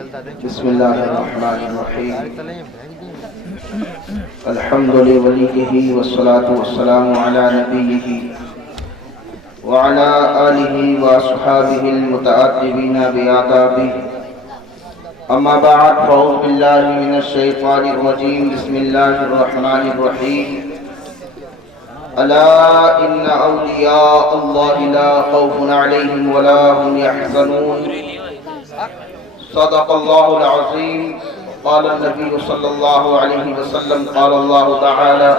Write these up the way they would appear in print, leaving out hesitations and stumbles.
بسم اللہ الرحمن الرحیم الحمد لوليه والصلاة والسلام على نبيه وعلى آله وأصحابه المتعاقبين بآدابه أما بعد فأعوذ بالله من الشيطان الرجيم بسم الله الرحمن الرحيم ألا إن أولياء الله لا خوف عليهم ولا هم يحزنون صدق الله العظيم قال النبي صلى الله عليه وسلم قال الله تعالى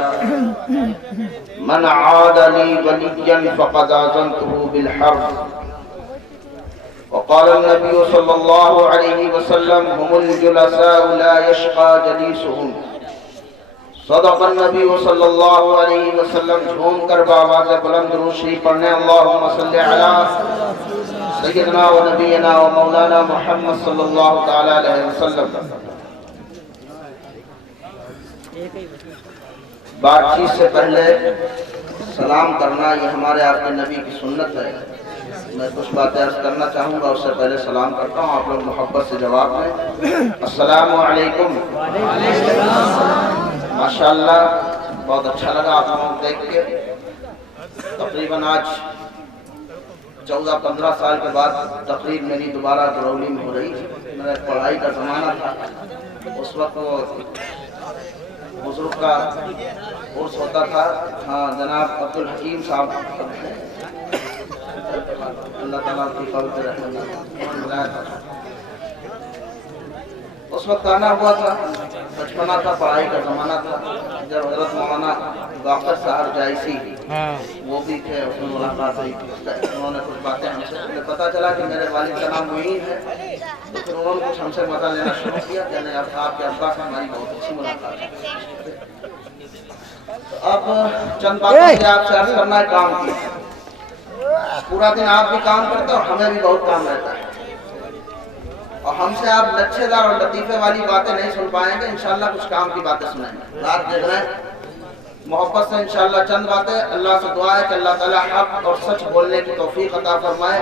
من عاد لي وليا فقد آذنته بالحرب وقال النبي صلى الله عليه وسلم هم الجلساء لا يشقى جليسهم صدق النبی صلی اللہ علیہ وسلم جھوم کر بآواز بلند درود شریف پڑھنے اللہم صلی علی سیدنا و نبینا و مولانا محمد صلی اللہ تعالی علیہ وسلم۔ بات چیز سے پہلے سلام کرنا یہ ہمارے آپ کے نبی کی سنت ہے۔ میں کچھ باتیں عرض کرنا چاہوں گا، اس سے پہلے سلام کرتا ہوں، آپ لوگ محبت سے جواب دیں۔ السلام علیکم۔ ماشاءاللہ بہت اچھا لگا آپ لوگوں کو دیکھ کے۔ تقریباً آج 14-15 سال کے بعد تقریب میری دوبارہ درولی میں ہو رہی۔ میرا پڑھائی کا زمانہ تھا، اس وقت وہ بزرگ کا کورس ہوتا تھا۔ ہاں جناب عبدالحکیم صاحب اللہ تعالیٰ کی فضل رحمت اس وقت آنا ہوا تھا، بچپنا تھا، پڑھائی کا زمانہ تھا۔ جب حضرت مولانا باقر صاحب جائسی وہ بھی تھے، اس میں ملاقات ہوئی، انہوں نے کچھ باتیں ہم سے پتا چلا کہ میرے والد کا نام معین ہے، تو پھر انہوں نے کچھ ہم سے مزہ لینا شروع کیا کہ آپ کے ابا سے ہماری بہت اچھی ملاقات ہے۔ اب چند باتوں سے آپ سے عرض کرنا ہے کام کی۔ پورا دن آپ بھی کام کرتے اور ہمیں بھی بہت کام رہتا ہے، اور ہم سے آپ لچھے دار اور لطیفے والی باتیں نہیں سن پائیں گے، انشاءاللہ کچھ کام کی باتیں سنیں گے۔ رات دیکھ رہے ہیں، محبت سے انشاءاللہ چند باتیں۔ اللہ سے دعا ہے کہ اللہ تعالیٰ حق اور سچ بولنے کی توفیق عطا فرمائے،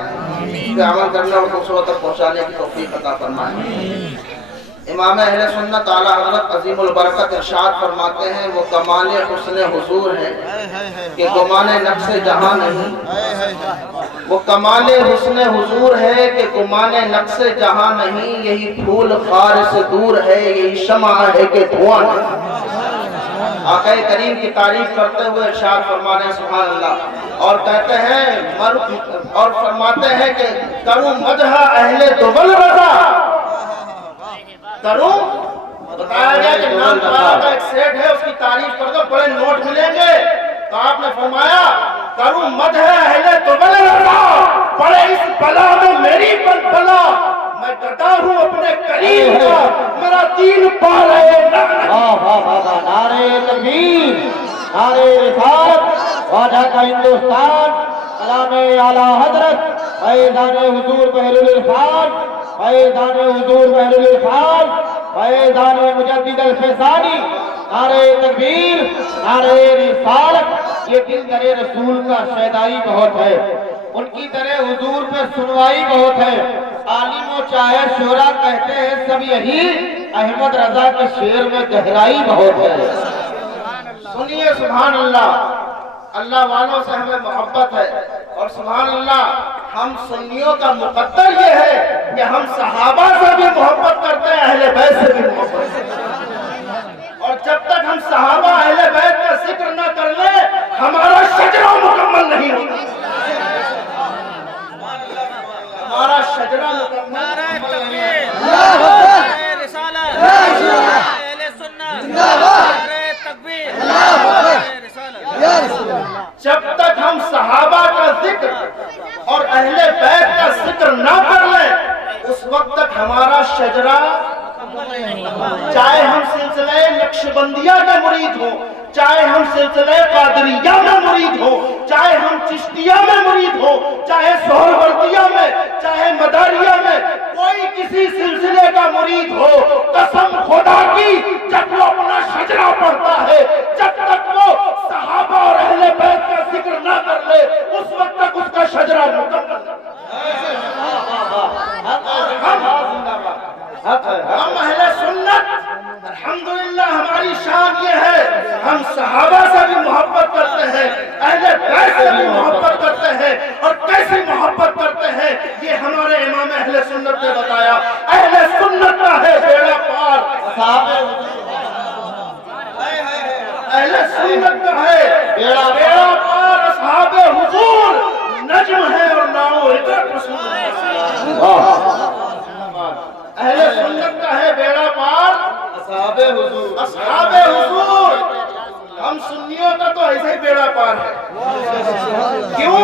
کہ عمل کرنے اور دوسروں تک پہنچانے کی توفیق عطا فرمائے۔ امام اہل سنت اعلیٰ حضرت عظیم البرکت ارشاد فرماتے ہیں وہ کمال حسن حضور ہے کہ گمان نقص جہاں نہیں، وہ کمال حسن حضور ہے کہ گمان نقص جہاں نہیں، یہی پھول خار سے دور ہے، یہی شمع ہے کہ دھواں نہیں۔ آقا کریم کی تعریف کرتے ہوئے ارشاد فرمانے سبحان اللہ، اور کہتے ہیں اور فرماتے ہیں کہ کروں مدح اہل دوبل رضا، کروں بتایا گیا کہ نام دوبارہ کا ایک سیٹ ہے، اس کی تعریف کر دو، بڑے نوٹ ملیں گے۔ تو آپ نے فرمایا کروں مدح اہل دوبل رضا، پڑے اس بلا میں میری پر بلا، میں ڈرتا ہوں اپنے کریم کا، میرا دین پا رہے نعرہ تکبیر، نعرہ رسالت، خواجہ کا ہندوستان، کلام اعلیٰ حضرت فیضان حضور بحر العرفان، فیضان حضور بحر العرفان، فیضان مجدد الفیضانی، نعرہ تکبیر، نعرہ رسالت۔ یہ دل در رسول کا شیدائی بہت ہے، ان کی در حضور پہ سنوائی بہت ہے۔ عالم و چاہے شعرا کہتے ہیں سب یہی، احمد رضا کے شعر میں گہرائی بہت ہے۔ سنیے سبحان اللہ، اللہ والوں سے ہمیں محبت ہے، اور سبحان اللہ ہم سنیوں کا مقدر یہ ہے کہ ہم صحابہ سے بھی محبت کرتے ہیں، اہل بیت سے بھی محبت کرتے ہیں، اور جب تک ہم صحابہ اہل بیت کا ذکر نہ کر لیں ہمارا شجرہ مکمل نہیں ہوتا، ہمارا شجرہ مکمل نہیں ہوتا۔ جب تک ہم صحابہ کا ذکر اور اہل بیت کا ذکر نہ کر لیں اس وقت تک ہمارا شجرہ، چاہے ہم سلسلہ نقشبندیہ کے مرید ہوں، چاہے ہم سلسلہ قادریہ میں مرید ہوں، چاہے ہم چشتیہ میں مرید ہوں، چاہے سہروردیہ میں، چاہے مداریہ میں، کوئی کسی سلسلے کا مرید ہو، قسم خدا کی جب وہ اپنا شجرہ پڑھتا ہے، جب تک وہ صحابہ اور اہل بیت کا ذکر نہ کر لے اس وقت تک اس کا شجرہ مکمل ہم اہل سنت الحمدللہ ہماری شان یہ ہے ہم صحابہ سے بھی محبت کرتے ہیں، اہل بیت سے بھی محبت کرتے ہیں، اور کیسی محبت کرتے ہیں یہ ہمارے امام اہل سنت نے بتایا۔ اہل سنت کا ہے بیڑا پار، اہل سنت کا ہے بیڑا پار اصحاب حضور، نجم ہے اور ناؤ عبرت رسول اللہ۔ اہل سنت کا ہے بیڑا پار اصحاب حضور، ہم سنیوں کا تو ایسے ہی بیڑا پار ہے۔ کیوں؟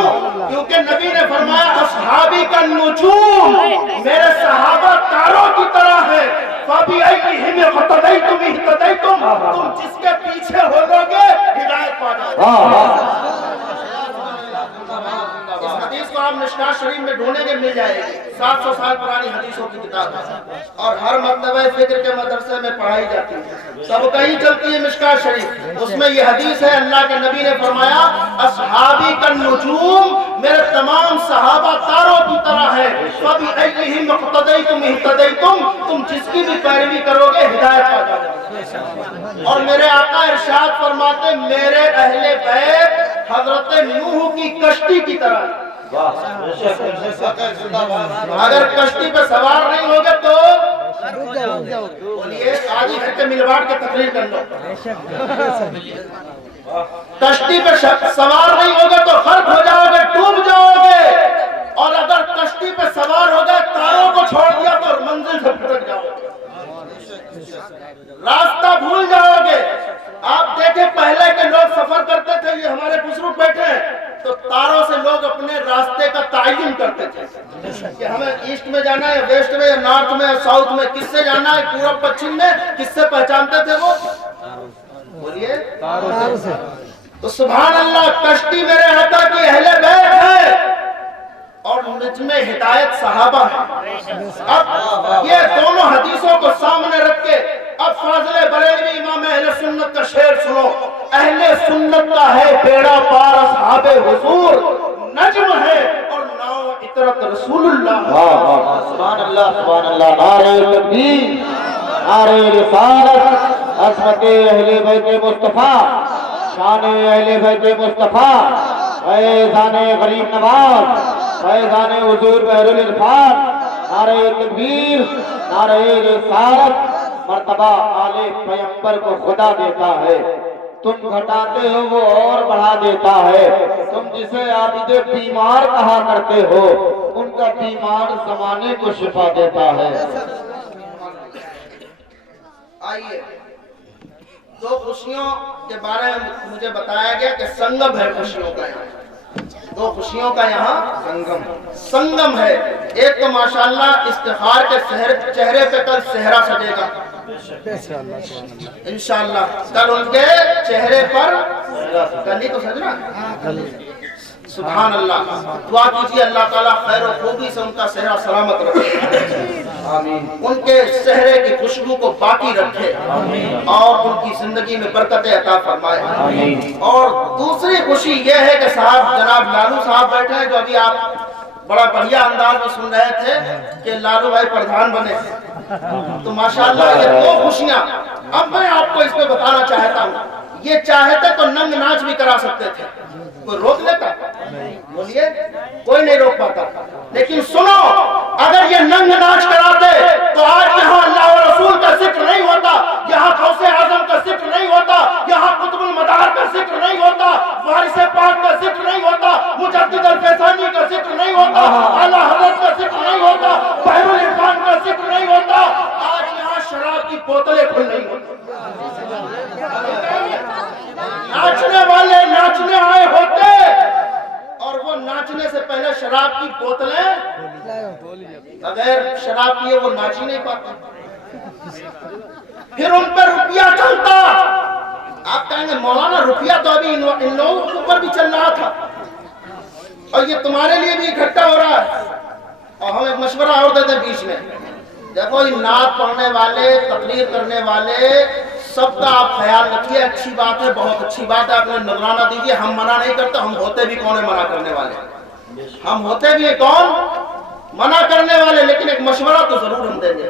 کیونکہ نبی نے فرمایا اصحابی کا نجوم، میرے صحابہ تاروں کی طرح ہے، فَبِأَيِّهِمْ اقْتَدَيْتُمْ اهْتَدَيْتُمْ، تم جس کے پیچھے ہو لوگے ہدایت پا جاؤ۔ اس حدیث کو آپ مشکات شریف میں ڈھونڈیں گے مل جائے گی، 700 سال پرانی حدیثوں کی کتاب ہے، اور ہر مکتبہ فکر کے مدرسے میں پڑھائی جاتی ہے، سب کہیں چلتی ہے مشکات شریف۔ اس میں یہ حدیث ہے، اللہ کے نبی نے فرمایا اصحابی کا نجوم، میرے تمام صحابہ تاروں کی طرح ہے، فَبِأَيِّهِمْ اقْتَدَيْتُمْ اهْتَدَيْتُمْ، تم جس کی بھی پیروی کرو گے ہدایت پا جاؤ گے۔ اور میرے آقا ارشاد فرماتے میرے اہل بیت حضرت نوح کی کشتی کی طرح ہے۔ اگر کشتی پہ سوار نہیں ہوگے تو بولیے آدھی گھنٹے ملواڑ کے تقریر کر لو۔ کشتی پہ سوار نہیں ہوگے تو غرق ہو جاؤ گے، ڈوب جاؤ گے، اور اگر کشتی پہ سوار ہو گئے تاروں کو چھوڑ دیا تو منزل سے بھٹک جاؤ گے، راستہ بھول جاؤ گے۔ آپ دیکھیں پہلے کے لوگ سفر کرتے تھے، یہ ہمارے بزرگ بیٹھے ہیں، تو تاروں سے لوگ اپنے راستے کا تعین کرتے تھے کہ ہمیں ایسٹ میں جانا ہے، ویسٹ میں، یا نارتھ میں، یا ساؤتھ میں، کس سے جانا ہے، پورب پچھم میں، کس سے پہچانتے تھے وہ؟ بولیے تاروں سے۔ تو سبحان اللہ، کشتی میرے آقا کی اہل بیت ہے اور نجم ہدایت صحابہ ہے۔ اب یہ دونوں حدیثوں کو سامنے رکھ کے اب فاضل بریلوی امام اہل سنت کا شعر سنو۔ اہل سنت کا ہے بیڑا پار اصحاب حضور، نجم ہے اور ناؤ عطرت رسول اللہ۔ سبحان اللہ سبحان اللہ، نعرہ تکبیر، نعرہ رسالت، عظمت اہل بیت مصطفیٰ، شان اہل بیت مصطفیٰ، فیضان غریب نواز، فیضان حضور بحر العرفان، نعرہ تکبیر، نعرہ رسالت۔ مرتبہ آل پیغمبر کو خدا دیتا ہے، تم گھٹاتے ہو وہ اور بڑھا دیتا ہے، تم جسے عابد بیمار کہا کرتے ہو ان کا بیمار زمانے کو شفا دیتا ہے۔ آئیے، دو خوشیوں کے بارے میں مجھے بتایا گیا کہ سنگم ہے خوشیوں کا یہاں، دو خوشیوں کا یہاں سنگم ہے۔ ایک تو ماشاءاللہ استخار کے چہرے پہ کل صحرا سجے گا انشاءاللہ، کل ان کے چہرے پر کل ہی تو سجنا، سبحان اللہ۔ دعا کیجیے اللہ تعالیٰ خیر و خوبی سے ان کا صحرا سلامت رکھے، آمین، ان کے صحرے کی خوشبو کو باقی رکھے اور ان کی زندگی میں برکت عطا فرمائے، آمین۔ اور دوسری خوشی یہ ہے کہ صاحب جناب لالو صاحب بیٹھے ہیں، جو ابھی آپ بڑا بڑھیا انداز میں سن رہے تھے کہ لالو بھائی پردھان بنے، تو ماشاءاللہ یہ دو خوشیاں اب میں آپ کو اس پہ بتانا چاہتا ہوں۔ یہ چاہتے تو ننگ ناچ بھی کرا سکتے تھے، کوئی روک لیتا؟ بولیے کوئی نہیں روک پاتا، لیکن سنو اگر یہ ننگ ناچ کراتے تو آج یہاں اللہ و رسول کا ذکر نہیں ہوتا، یہاں غوث اعظم کا ذکر نہیں ہوتا، یہاں قطب المدار کا ذکر نہیں ہوتا، وارث پاک کا ذکر نہیں ہوتا، مجدد الفیضانی کا ذکر نہیں ہوتا، اعلیٰ حضرت کا ذکر نہیں ہوتا، بحر العرفان کا ذکر نہیں ہوتا، آج یہاں شراب کی بوتلیں کھل نہیں ہوتی۔ ناچنے والے ناچنے آئے ہوتے اور وہ ناچنے سے پہلے شراب کی بوتلیں، بغیر شراب پیے وہ ناچ ہی نہیں پاتے، پھر ان پر روپیہ چلتا۔ آپ کہیں گے مولانا روپیہ تو ابھی ان لوگوں کے اوپر بھی چل رہا تھا اور یہ تمہارے لیے بھی اکٹھا ہو رہا ہے۔ اور ہم ایک مشورہ اور دیتے بیچ میں، دیکھو یہ نعت پڑھنے والے، تقریر کرنے والے سب کا آپ خیال رکھیے، اچھی بات ہے، بہت اچھی بات ہے، آپ نے نذرانہ دیجیے، ہم منع نہیں کرتے، ہم ہوتے بھی کون ہے منع کرنے والے، ہم ہوتے بھی کون منع کرنے والے، لیکن ایک مشورہ تو ضرور ہم دیں گے۔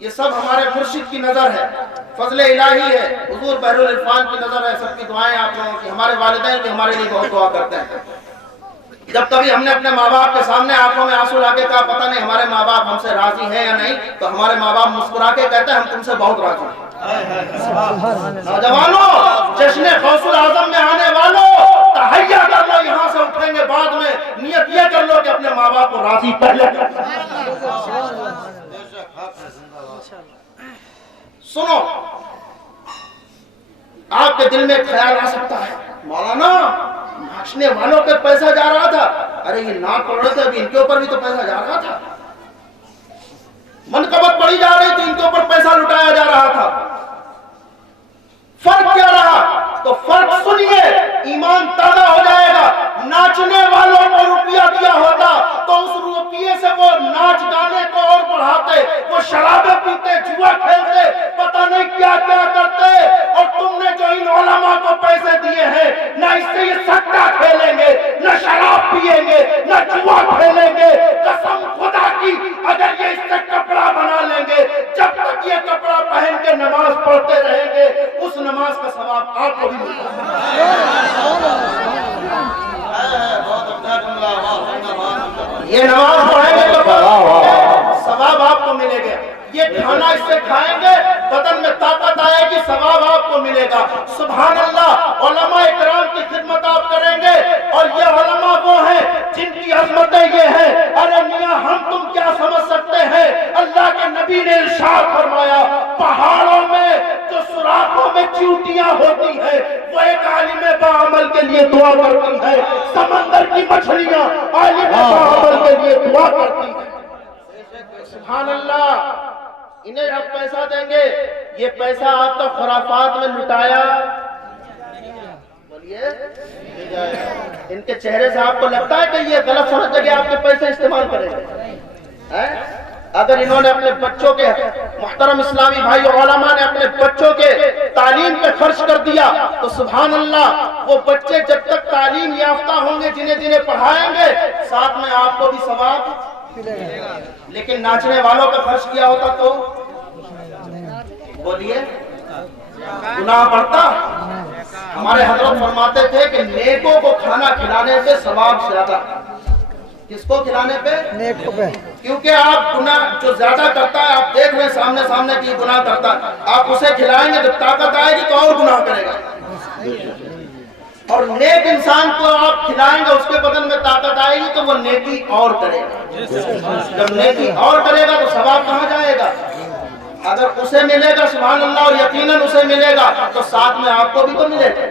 یہ سب ہمارے مرشد کی نظر ہے، فضل الہی ہے، حضور بحر العرفان کی نظر ہے، سب کی دعائیں آپ لوگوں کی، ہمارے والدین بھی ہمارے لیے بہت دعا کرتے ہیں۔ جب کبھی ہم نے اپنے ماں باپ کے سامنے آنکھوں میں آنسو لا کے کہا پتہ نہیں ہمارے ماں باپ ہم سے راضی ہیں یا نہیں، تو ہمارے ماں باپ مسکرا کے کہتے ہیں ہم تم سے بہت راضی ہیں۔ نوجوانوں، جشن غوث الاعظم میں آنے والوں، تہیا کر لو، یہاں سے اٹھیں گے بعد میں، نیت یہ کر لو کہ اپنے ماں باپ کو راضی پہلے کر۔ سنو، آپ کے دل میں ایک خیال آ سکتا ہے، مولانا ناچنے والوں پہ پیسہ جا رہا تھا، ارے یہ ناچ پڑھ رہے تھے ابھی ان کے اوپر بھی تو پیسہ جا رہا تھا، منقبت پڑی جا رہی تھی ان کے اوپر پیسہ لٹایا جا رہا تھا، فرق کیا رہا؟ تو فرق سنیے، ایمان تازہ ہو جائے گا۔ ناچنے والوں کو روپیہ دیا ہوتا تو اس روپیے سے وہ ناچ گانے کو اور بڑھاتے، وہ شرابیں پیتے، جوا کھیلتے، پتہ نہیں کیا کیا کرتے، اور تم نے جو ان علماء کو پیسے دیے ہیں، نہ اس سے یہ سکہ کھیلیں گے، نہ شراب پیئیں گے، نہ جوا کھیلیں گے، قسم خدا کی اگر یہ اس سے کپڑا بنا لیں گے، جب تک یہ کپڑا پہن کے نماز پڑھتے رہیں گے اس نماز کا ثواب آپ کو بھی ملے گا۔ یہ نماز پڑھیں گے تو ثواب آپ کو ملے گا، یہ کھانا اس سے کھائیں گے بدن میں طاقت آئے گی، ثواب آپ کو ملے گا۔ سبحان اللہ، علماء اکرام کی خدمت آپ کریں گے، اور یہ علماء وہ ہیں جن کی عظمتیں یہ ہیں، ارے میاں ہم تم کیا سمجھ سکتے ہیں، اللہ کے نبی نے ارشاد فرمایا پہاڑوں میں جو سوراخوں میں چیونٹیاں ہوتی ہیں وہ ایک عالم باعمل کے لیے دعا کرتی ہے، سمندر کی مچھلیاں عالم باعمل کے لیے دعا کرتی ہیں۔ سبحان اللہ، انہیں آپ پیسہ دیں گے، یہ پیسہ آپ تو خرافات میں لٹایا، بولیے ان کے چہرے سے آپ کو لگتا ہے کہ یہ غلط سمجھ جگہ آپ کے پیسے استعمال کریں گے؟ اگر انہوں نے اپنے بچوں کے، محترم اسلامی بھائی علماء نے اپنے بچوں کے تعلیم پہ خرچ کر دیا تو سبحان اللہ، وہ بچے جب تک تعلیم یافتہ ہوں گے جنہیں جنہیں پڑھائیں گے ساتھ میں آپ کو بھی ثواب، لیکن ناچنے والوں کا خرچ کیا ہوتا تو بولیے گناہ بڑھتا۔ ہمارے حضرت فرماتے تھے کہ نیکوں کو کھانا کھلانے پہ ثواب زیادہ، کس کو کھلانے پہ؟ نیکوں پہ، کیونکہ آپ گناہ جو زیادہ کرتا ہے آپ دیکھ رہے ہیں سامنے کہ گناہ کرتا ہے، آپ اسے کھلائیں گے جب طاقت آئے گی تو اور گناہ کرے گا، اور نیک انسان کو آپ کھلائیں گے اس کے بدن میں طاقت آئے گی تو وہ نیکی اور کرے گا، جب نیکی اور کرے گا تو ثواب کہاں جائے گا؟ اگر اسے ملے گا سبحان اللہ اور یقیناً اسے ملے گا تو ساتھ میں آپ کو بھی تو ملے گا۔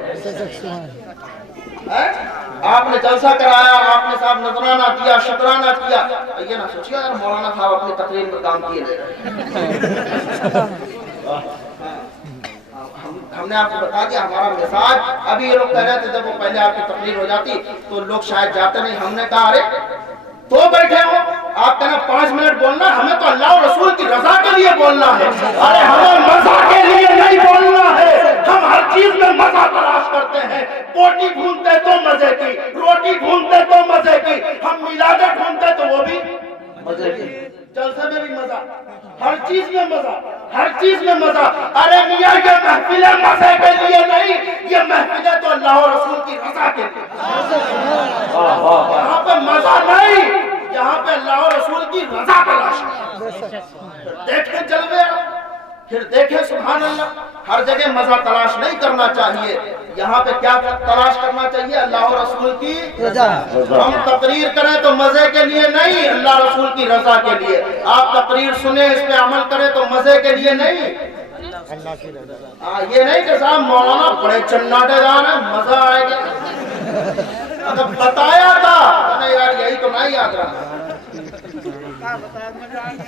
آپ نے جلسہ کرایا، آپ نے صاحب نذرانہ دیا، شکرانہ کیا، یہ نہ سوچیے اگر مولانا صاحب اپنی تقریر میں کام کیے لے رہے، ہم نے آپ کو بتا دیا ہمارا مزاج، ابھی یہ لوگ کہہ رہے تھے جب وہ پہلے آپ کی تقریر ہو جاتی تو لوگ شاید جاتے نہیں، ہم نے کہا ارے تو بیٹھے ہو آپ کہنا 5 منٹ بولنا، ہمیں تو اللہ اور رسول کی رضا کے لیے بولنا ہے، ارے ہمیں مزہ کے لیے نہیں بولنا ہے، ہم ہر چیز میں مزہ تلاش کرتے ہیں، بوٹی ڈھونڈتے تو مزے کی، روٹی ڈھونڈتے تو مزے کی، ہم میلادیں ڈھونڈتے تو وہ بھی مزے کی، جلسے میں بھی مزہ، ہر چیز میں مزہ، ہر چیز میں مزہ۔ ارے میاں یہ محفلیں مزے کے لیے نہیں، یہ محفلیں تو اللہ اور رسول کی رضا کے لیے، یہاں پہ مزہ نہیں، یہاں پہ اللہ اور رسول کی رضا تلاش ہے۔ دیکھیں جلوے، پھر دیکھیں سبحان اللہ، ہر جگہ مزہ تلاش نہیں کرنا چاہیے، یہاں پہ کیا تلاش کرنا چاہیے؟ اللہ اور رسول کی رضا۔ ہم تقریر کریں تو مزے کے لیے نہیں، اللہ رسول کی رضا کے لیے۔ آپ تقریر سنیں اس پہ عمل کریں تو مزے کے لیے نہیں، یہ نہیں کہ صاحب مولانا بڑے چناٹے دار ہیں مزہ آئے گا، اگر بتایا تھا یار یہی تو نہیں یاد رہا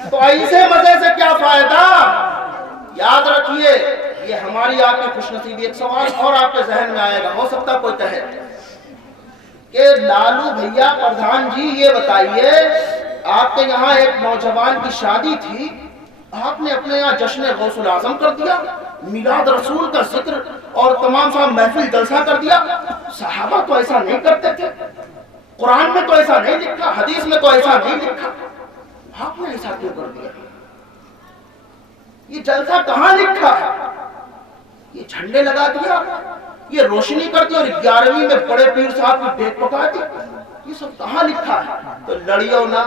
تو ایسے مزے سے کیا فائدہ؟ یاد رکھیے یہ ہماری آپ کی خوش نصیبی۔ ایک سوال اور آپ کے ذہن میں آئے گا، ہو سکتا کوئی کہے کہ لالو بھیا پردھان جی یہ بتائیے آپ کے یہاں ایک نوجوان کی شادی تھی، آپ نے اپنے یہاں جشن غوث الاعظم کر دیا، میلاد رسول کا ذکر اور تمام صاحب محفل جلسہ کر دیا، صحابہ تو ایسا نہیں کرتے تھے، قرآن میں تو ایسا نہیں لکھا، حدیث میں تو ایسا نہیں لکھا، آپ نے ایسا کیوں کر دیا؟ یہ جلسہ کہاں لکھا ہے؟ یہ جھنڈے لگا دیا، یہ روشنی کر دی اور 11ویں میں بڑے پیر صاحب کی دیکھ پکا دی، یہ سب کہاں لکھا ہے؟ تو لڑیو نہ،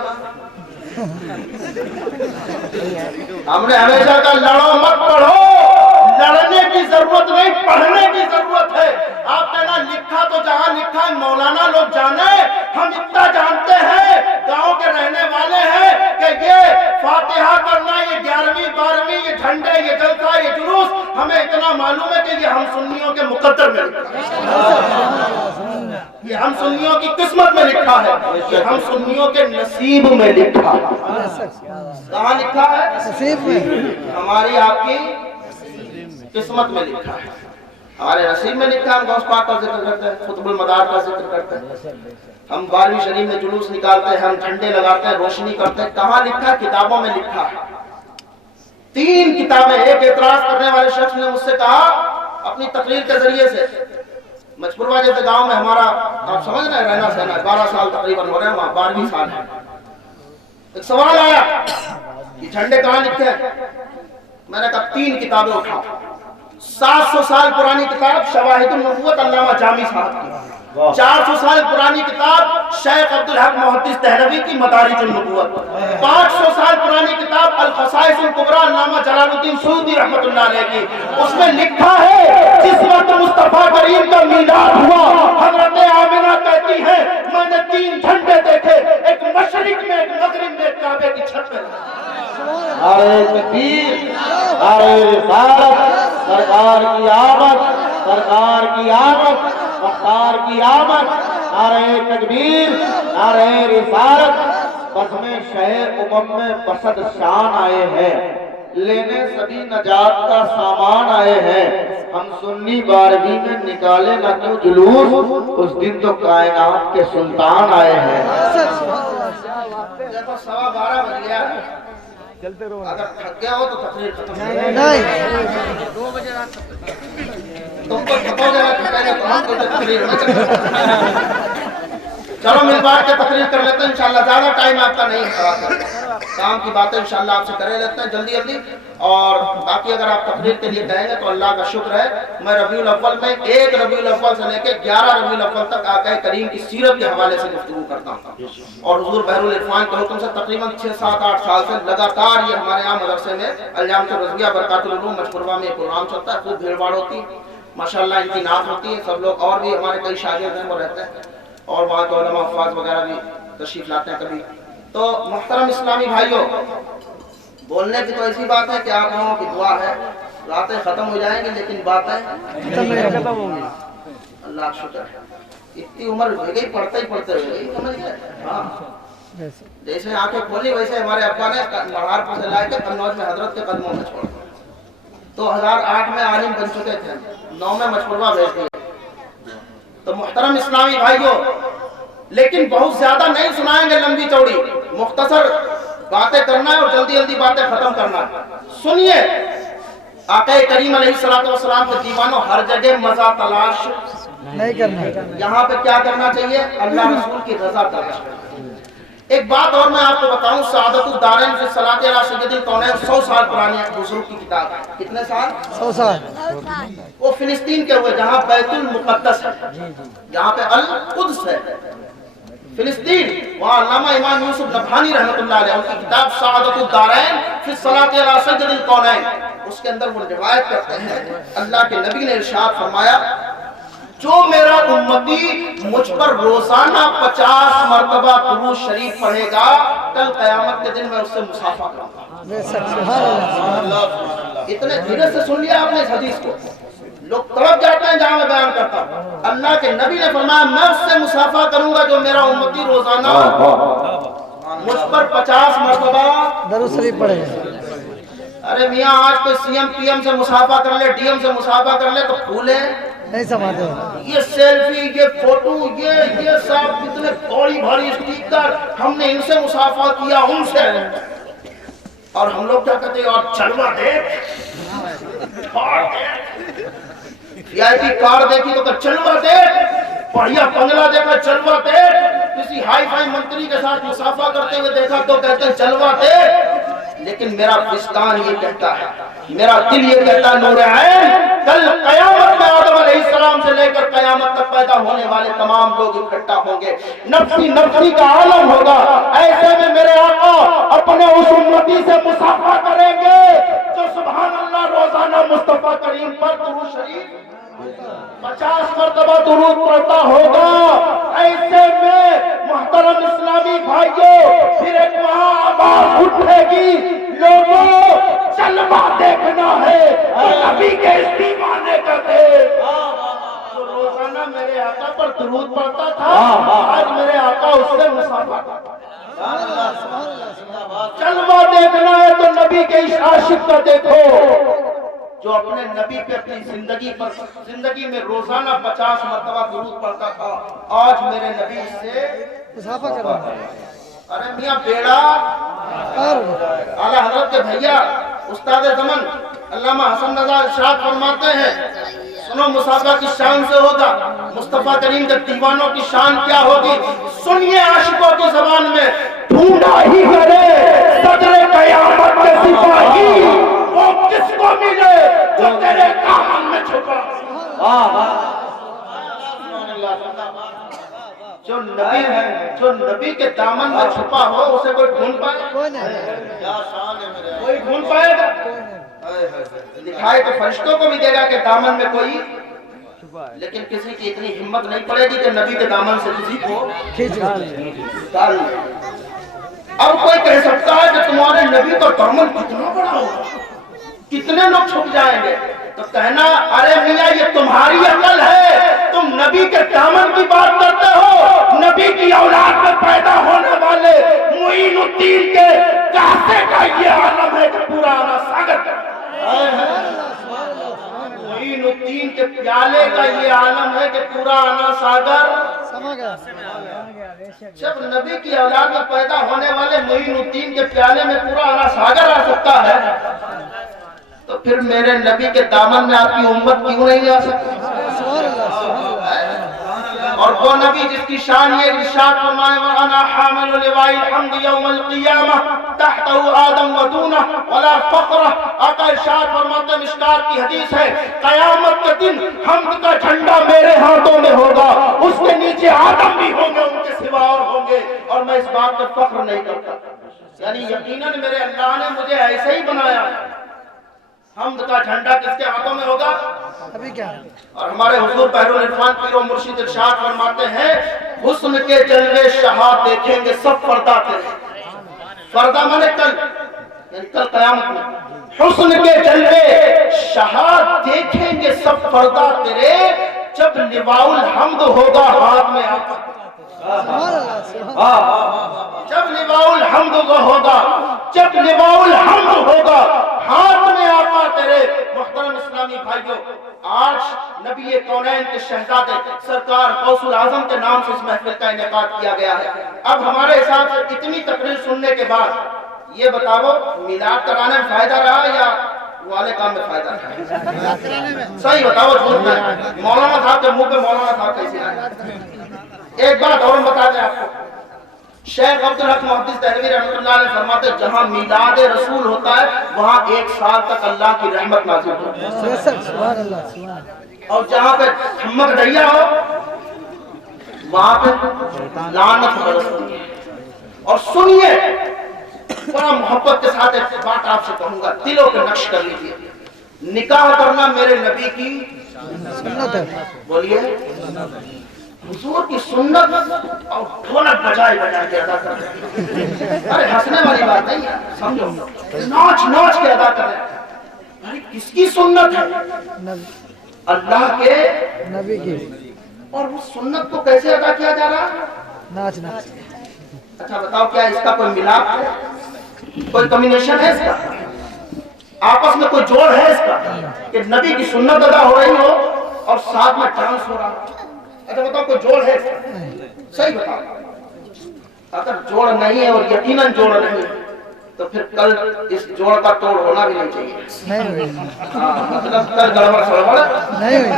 ہم نے ہمیشہ کہا لڑو مت پڑھو، لڑنے کی ضرورت نہیں، پڑھنے کی ضرورت ہے۔ آپ کہنا لکھا تو جہاں لکھا ہے مولانا لوگ جانے، ہم اتنا جانتے ہیں گاؤں کے رہنے والے ہیں کہ یہ فاتحہ کرنا، یہ 11ویں 12ویں، یہ جھنڈے، یہ جلسہ، یہ جلوس، ہمیں اتنا معلوم ہے کہ یہ ہم سنیوں کے مقدر میں لکھا ہے، یہ ہم سنیوں کی قسمت میں لکھا ہے، یہ ہم سنیوں کے نصیب میں لکھا ہے۔ کہاں لکھا ہے؟ نصیب میں، ہماری آپ کی قسمت میں لکھا ہے، ہمارے نصیب میں لکھا ہے۔ ہم غوث پاک کا ذکر کرتے ہیں، قطب المدار کا ذکر کرتے ہیں، ہم 12ویں شریف میں جلوس نکالتے ہیں، ہم جھنڈے لگاتے ہیں، روشنی کرتے ہیں۔ کہاں لکھا ہے؟ کتابوں میں لکھا ہے۔ 3 کتابیں۔ ایک اعتراض کرنے والے شخص نے مجھ سے کہا اپنی تقریر کے ذریعے سے، مجھپوروا جیسے گاؤں میں ہمارا، آپ سمجھ رہے ہیں، رہنا سہنا 12 سال تقریباً ہو رہے ہیں، وہاں 12ویں سال ہے۔ ایک سوال آیا یہ جھنڈے کہاں لکھے ہیں؟ میں نے کہا 3 کتابیں اٹھا۔ 700 سال پرانی کتاب شواہد النبوت علامہ جامی صاحب کی، 400 سال پرانی کتاب شیخ عبدالحق محدث دہلوی کی مدارج النبوت، 500 سال پرانی کتاب الخصائص الکبریٰ علامہ جلال الدین سیوطی رحمۃ اللہ علیہ کی۔ اس میں لکھا ہے جس وقت مصطفیٰ کریم کا میلاد ہوا، حضرت آمنہ کہتی ہے میں نے 3 جھنڈے دیکھے، ایک مشرق میں، ایک مغرب میں، ایک کعبے کی چھت میں۔ نعرہ تکبیر، نعرہ رسالت، سرکار کی آمد، سرکار کی آمد، مختار کی آمد، نعرہ تکبیر، نعرہ رسالت۔ بزم شہ میں بسد شان آئے ہیں، لینے سبھی نجات کا سامان آئے ہیں، ہم سنی 12ویں میں نکالے نہ کیوں جلوس، اس دن تو کائنات کے سلطان آئے ہیں۔ دیکھو 12:15 بج گیا، اگر تھک گیا ہو تو تقریر ختم نہیں، 2 بجے رات تم کو تھکو گے، تھکے گے تو ہم کو تقریر میں چلو مل بات کے تقریر کر لیتے ہیں انشاءاللہ، زیادہ ٹائم آپ کا نہیں ہے، کام کی باتیں انشاءاللہ آپ سے کرے لیتے ہیں جلدی جلدی۔ اور باقی اگر آپ تقریر کے لیے کہیں گے تو اللہ کا شکر ہے، میں ربیع الاول میں 1 ربیع الاول سے لے کے 11 ربیع الاول تک آقا کریم کی سیرت کے حوالے سے گفتگو کرتا ہوں، اور حضور بحر العرفان کے حکم سے تقریباً 6 7 8 سال سے لگاتار یہ ہمارے یہاں مدرسے میں الجامعۃ الرضویہ برکات العلوم مجھپوروا میں پروگرام چلتا ہے، خوب بھیڑ بھاڑ ہوتی ہے، ماشاءاللہ ان کی نعت ہوتی ہے، سب لوگ اور بھی ہمارے کئی شاگرد ہیں وہ رہتے ہیں، اور وہاں کے علماء حفاظ وغیرہ بھی تشریف لاتے ہیں کبھی۔ تو محترم اسلامی بھائیوں، بولنے کی تو ایسی بات ہے کہ آپ لوگوں کی دعا ہے، راتیں ختم ہو جائیں گی لیکن باتیں ختم ہوں گی، اللہ کا شکر ہے۔ اتنی عمر ہو گئی، پڑھتے ہی پڑھتے رہ گئی، سمجھ گئے؟ ہاں، جیسے آنکھیں کھولی ویسے ہمارے ابا نے بہارپور سے لائے کے قنوج میں حضرت کے قدموں میں چھوڑ دیا۔ 2008 میں عالم بن چکے تھے، 9 میں مجھپوروا بھیج دیا۔ تو محترم اسلامی بھائیوں، لیکن بہت زیادہ نہیں سنائیں گے لمبی چوڑی، مختصر باتیں کرنا ہے اور جلدی جلدی باتیں ختم کرنا ہے۔ سنیے، آقا کریم علیہ السلام کے دیوانوں، ہر جگہ مزہ تلاش نہیں کرنا، یہاں پہ کیا کرنا چاہیے؟ اللہ رسول کی رضا تلاش کرنا۔ ایک بات اور میں آپ کو بتاؤں، سعادت الدارین فی الصلاۃ علی سید الکونین 100 سال پرانی ایک بزرگ کی کتاب ہے۔ کتنے سال؟ 100 سال۔ وہ فلسطین کے ہوئے جہاں بیت المقدس ہے، جہاں پہ القدس ہے، فلسطین، وہاں علامہ امام یوسف نبہانی رحمۃ اللہ علیہ ان کی کتاب سعادت الدارین فی الصلاۃ علی سید الکونین، اس کے اندر وہ روایت کرتے ہیں اللہ کے نبی نے ارشاد فرمایا جو میرا امتی مجھ پر روزانہ 50 مرتبہ درود شریف پڑھے گا، کل قیامت کے دن میں اس سے مصافحہ کروں گا۔ اتنے دھیرے سے سن لیا آپ نے اس حدیث کو، لوگ تڑپ جاتے ہیں جہاں میں بیان کرتا ہوں۔ اللہ کے نبی نے فرمایا میں اس سے مصافحہ کروں گا جو میرا امتی روزانہ مجھ پر 50 مرتبہ درود شریف پڑھے گا۔ ارے میاں آج کوئی سی ایم پی ایم سے مصافحہ کر لے، ڈی ایم سے مصافحہ کر لے تو پھولے نہیں سماتے، یہ سیلفی، یہ فوٹو، یہ سب کتنے بڑی بھاری اسٹیکر، ہم نے ان سے مصافحہ کیا، ان سے، اور ہم لوگ کیا کہتے ہیں اور چلوا دیکھ، وی آئی پی کار دیکھی تو کہ چلوا دیکھ، بڑھیا بنگلہ دیکھا چلوا دیکھ، کسی ہائی فائی منتری کے ساتھ مصافحہ کرتے ہوئے دیکھا تو کہتے ہیں چلوا دیکھ، لیکن میرا وجدان یہ کہتا ہے میرا دل یہ کہتا ہے نور عین کل قیامت میں آدم علیہ السلام سے لے کر قیامت تک پیدا ہونے والے تمام لوگ اکٹھا ہوں گے، نفسی نفسی کا عالم ہوگا، ایسے میں میرے آقا اپنے اس امتی سے مصافحہ کریں گے جو سبحان اللہ روزانہ مصطفیٰ کریم پر درود شریف 50 مرتبہ درود پڑھتا ہوگا۔ ایسے میں محترم اسلامی بھائیوں پھر ایک وہاں آواز اٹھے گی، لوگوں جلوہ دیکھنا ہے اور نبی کے اس دیوانے کا دیکھ جو روزانہ میرے آقا پر درود پڑھتا تھا، آج میرے آقا اس سے مصافحہ کرتا ہے۔ جلوہ دیکھنا ہے تو نبی کے اس عاشق کا دیکھو جو اپنے نبی پہ اپنی زندگی میں روزانہ 50 مرتبہ درود پڑھتا تھا، آج میرے نبی سے مصافحہ کر رہا ہے۔ ارے میاں بیڑا اعلیٰ حضرت کے بھیا استاد زمن علامہ حسن رضا ارشاد فرماتے ہیں، سنو مصافحہ کی شان سے ہوگا مصطفیٰ کریم کے دیوانوں کی شان کیا ہوگی، سنیے عاشقوں کی زبان میں، ڈھونڈا ہی کرے صدر قیامت کے سپاہی، وہ کس کو ملے جو تیرے دامن میں چھپا۔ جو نبی کے دامن میں چھپا ہو اسے کوئی ڈھونڈ پائے؟ کوئی ڈھونڈ پائے گا؟ دکھائے تو فرشتوں کو بھی دے گا کہ دامن میں کوئی، لیکن کسی کی اتنی ہمت نہیں پڑے گی کہ نبی کے دامن سے کسی کو ڈال لے۔ اب کوئی کہہ سکتا ہے کہ تمہارے نبی کا دامن کتنا بڑا ہوگا، کتنے لوگ چھپ جائیں گے، تو کہنا ارے میاں یہ تمہاری عقل ہے، تم نبی کے دامن کی بات کرتے ہو، نبی کی اولاد میں پیدا ہونے والے معین الدین کے کاسے کا یہ عالم ہے کہ پورا آنا ساگر، معین الدین کے پیالے کا یہ عالم ہے کہ پورا آنا ساگر۔ جب نبی کی اولاد میں پیدا ہونے والے معین الدین کے پیالے میں پورا آنا ساگر آ سکتا ہے، تو پھر میرے نبی کے دامن میں آپ کی امت کیوں نہیں آ سکتی؟ اور وہ نبی جس کی شان یہ ارشاد فرمائے وَأَنَا حَامِلُ لِوَاءِ الْحَمْدِ يَوْمَ الْقِيَامَةِ تَحْتَهُ آدَمُ وَدُونَهُ وَلَا فَقْرَ۔ آقا ارشاد فرماتے ہیں، مشکات کی حدیث ہے، قیامت کے دن حمد کا جھنڈا میرے ہاتھوں میں ہوگا، اس کے نیچے آدم بھی ہوں گے، ان کے سوا اور ہوں گے، اور میں اس بات پر فخر نہیں کرتا، یعنی یقیناً میرے اللہ نے مجھے ایسے ہی بنایا۔ حمد کا جھنڈا کس کے ہاتھوں میں ہوگا؟ ابھی کیا؟ اور ہمارے حضور بحر العرفان پیر و مرشد ارشاد فرماتے ہیں، حسن کے جلوے شہاد دیکھیں گے سب پردہ تیرے، پردہ مانے کل، یعنی کل قیامت میں، حسن کے جلوے شہاد دیکھیں گے سب پردہ تیرے، جب لواء الحمد ہوگا ہاتھ میں آقا، جب لواء الحمد ہوگا، جب لواء الحمد ہوگا ہاتھ میں آقا تیرے۔ محترم اسلامی بھائیوں، آج نبی کونین کے شہزادے سرکار غوث العظم کے نام سے اس محفل کا انعقاد کیا گیا ہے۔ اب ہمارے حساب سے اتنی تقریر سننے کے بعد یہ بتاؤ میلاد کرانے میں فائدہ رہا یا والے کام میں فائدہ رہا؟ صحیح بتاؤ، جھوٹ نہیں۔ مولانا صاحب کے منہ پہ مولانا صاحب کیسے آئے؟ ایک بات اور بتا دیں آپ کو، شیخ عبدالحق محدث دہلوی رحمۃ اللہ علیہ فرماتے ہیں جہاں میلاد رسول ہوتا ہے وہاں 1 سال تک اللہ کی رحمت نازل ہوتی ہے، اور جہاں پہ ٹھمک ڈھیا ہو وہاں پہ لعنت برستی ہے۔ اور سنیے، بڑا محبت کے ساتھ ایک بات آپ سے کہوں گا، دلوں پہ نقش کر لیجیے، نکاح کرنا میرے نبی کی سنت ہے، بولیے حضور کی سنت، اور ڈھولک بجائے بجائے کے ادا کر رہے ہیں۔ ارے ہنسنے والی بات نہیں ہے، سمجھو، ناچ ناچ کے ادا کر رہے ہیں۔ ارے کس کی سنت ہے؟ اللہ کے نبی کی، اور اس سنت کو کیسے ادا کیا جا رہا ہے؟ ناچ ناچ۔ اچھا بتاؤ، کیا اس کا کوئی ملاپ ہے، کوئی کمبینیشن ہے اس کا، آپس میں کوئی جوڑ ہے اس کا کہ نبی کی سنت ادا ہو رہی ہو اور ساتھ میں ڈانس ہو رہا ہو؟ اچھا بتاؤ، کوئی جوڑ ہے؟ صحیح بتاؤ۔ اگر جوڑ نہیں ہے اور یقیناً جوڑ نہیں ہے تو پھر کل اس جوڑ کا توڑ ہونا بھی نہیں چاہیے، مطلب کل گڑبڑ سڑبڑ نہیں ہوئی۔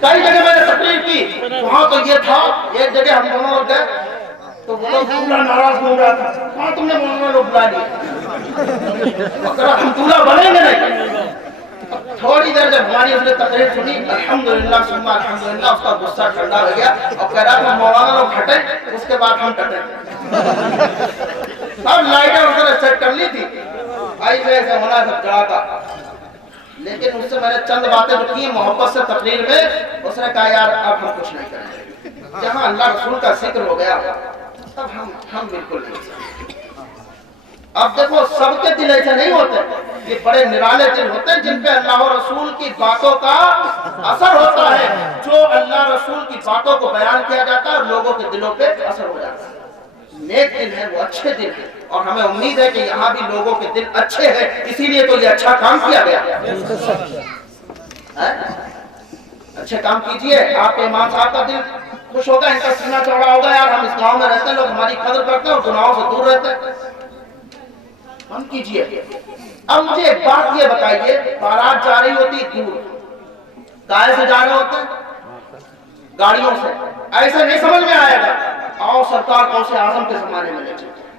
کئی جگہ میں نے تقریر کی، وہاں تو یہ تھا، ایک جگہ ہم دونوں لوگ گئے تو تو پورا ناراض ہو رہا تھا، کہاں تم نے مولانا لوگ بلا لیا، اگر ہم دولہا بنیں گے نہیں۔ تھوڑی دیر جب ہماری اس نے تقریر سنی، الحمدللہ ثم الحمدللہ، اس کا غصہ ٹھنڈا ہو گیا اور کہہ رہا تھا مولانا لوگ ہٹیں اس کے بعد ہم ٹٹیں۔ اب لائٹیں اس نے سیٹ کر لی تھی، ایسے ہونا سب چڑھا تھا، لیکن اس سے میں نے چند باتیں جو کی محبت سے تقریر میں، اس نے کہا یار اب ہم کچھ نہیں کریں گے، جہاں اللہ رسول کا ذکر ہو گیا تب ہم بالکل نہیں۔ اب دیکھو سب کے دل ایسے نہیں ہوتے، یہ بڑے نرالے دل ہوتے ہیں جن پہ اللہ و رسول کی باتوں کا اثر ہوتا ہے، جو اللہ رسول کی باتوں کو بیان کیا جاتا ہے اور لوگوں کے دلوں پہ اثر ہو جاتا ہے۔ نیک دل ہے، وہ اچھے دل ہے، اور ہمیں امید ہے کہ یہاں بھی لوگوں کے دل اچھے ہیں، اسی لیے تو یہ اچھا کام کیا گیا۔ اچھے کام کیجئے، آپ امام صاحب کا دل خوش ہوگا، ان کا سینہ چوڑا ہوگا، یار ہم اس گاؤں میں رہتے ہیں، لوگ ہماری قدر کرتے ہیں اور گناہوں سے دور رہتے ہیں، ہم کیجئے۔ اب مجھے ایک بات یہ بتائیے، بارات جا رہی ہوتی دور، گائے سے جا رہے ہوتے ہیں، گاڑیوں سے، ایسے نہیں سمجھ میں آئے گا، آؤ سرکار غوث اعظم کے زمانے میں لے چلتے ہیں۔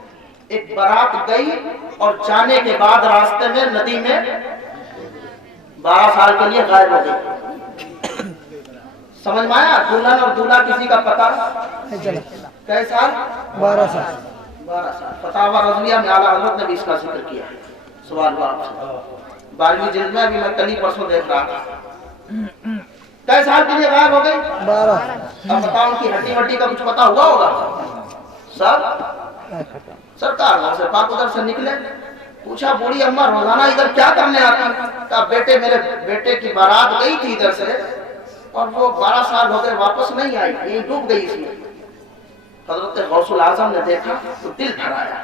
ایک بارات گئی اور جانے کے بعد راستے میں ندی میں 12 سال کے لیے غائب ہو گئی، سمجھ میں آیا؟ دلہن اور دولہا کسی کا پتہ کئی سال؟ 12 سال۔ 12 سال۔ فتاوی رضویہ میں اعلیٰ حضرت نے بھی اس کا ذکر کیا ہے، سوال باب سے 12ویں جلد میں، ابھی میں کل ہی پرسوں دیکھ رہا تھا۔ کئی سال کے لیے غائب ہو گئی؟ 12۔ اب بتاؤ ان کی ہڈی وڈی کا کچھ پتہ ہوا ہوگا؟ سب سرکار غوث پاک ادھر سے نکلے، پوچھا بوڑھی اماں روزانہ ادھر کیا کرنے آتی؟ کہا بیٹے میرے بیٹے کی بارات گئی تھی ادھر سے اور وہ 12 سال ہو گئے واپس نہیں آئی، یہیں ڈوب گئی اس میں۔ حضرت غوث الاعظم نے دیکھا تو دل بھر آیا،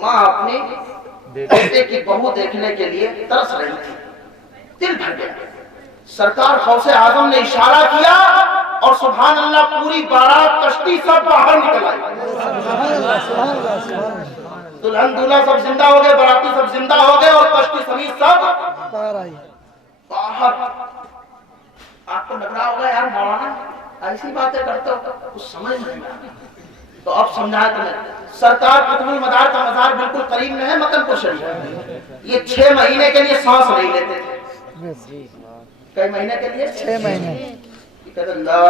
ماں اپنی بیٹے کی بہو دیکھنے کے لیے ترس رہی تھی، دل بھر گیا۔ سرکار غوث اعظم نے اشارہ کیا اور سبحان اللہ پوری بارات کشتی سب باہر نکل آئی، دلہن دولہا سب زندہ ہو گئے، باراتی سب زندہ ہو گئے اور کشتی سمیت سب باہر۔ آپ کو لگ رہا ہوگا یار مولانا ایسی باتیں کرتے ہو، کچھ سمجھ نہیں آتا، تو اب سمجھایا تمہیں۔ سرکار قطب المدار کا مزار بالکل قریب میں ہے مکن پور شریف، یہ 6 مہینے کے لیے سانس نہیں لیتے تھے۔ کئی مہینے کے لیے؟ 6 مہینے۔ کہتے اللہ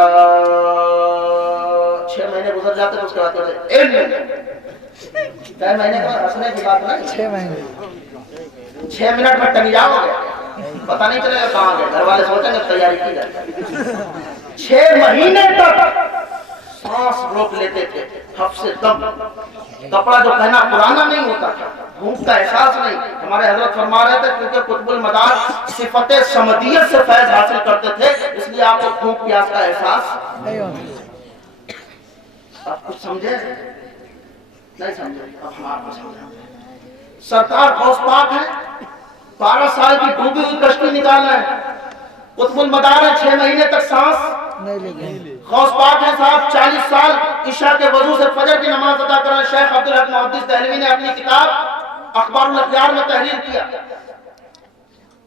6 مہینے گزر جاتے ہیں، اس کے بعد کہتے ہیں 1 منٹ، کئی مہینے کا ہنسنے کی بات نہیں، 6 مہینے، 6 منٹ میں ٹنگی جاؤ گے، پتہ نہیں چلے گا کہاں گئے، گھر والے سوچیں گے تیاری کی جائے۔ 6 مہینے تک سانس روک لیتے تھے، حفظ دم، کپڑا جو پہنا پرانا نہیں ہوتا تھا، بھوک کا احساس نہیں۔ ہمارے حضرت فرما رہے تھے کیونکہ قطب المدار صفت صمدیت سے فیض حاصل کرتے تھے، اس لیے آپ کو بھوک پیاس کا احساس نہیں ہوتا۔ آپ کچھ سمجھے؟ نہیں سمجھے؟ اب ہم آپ کو سمجھا۔ سرکار غوث پاک ہے، 12 سال کی ڈوبی ہوئی کشتی نکالنا ہے، قطب المدار ہے، 6 مہینے تک سانس نہیں لے۔ غوث پاک ہے صاحب 40 سال عشاء کے وضو سے فجر کی نماز ادا کر رہے ہیں۔ شیخ عبدالحق محدث دہلوی نے اپنی کتاب اخبار الاخیار میں تحریر کیا،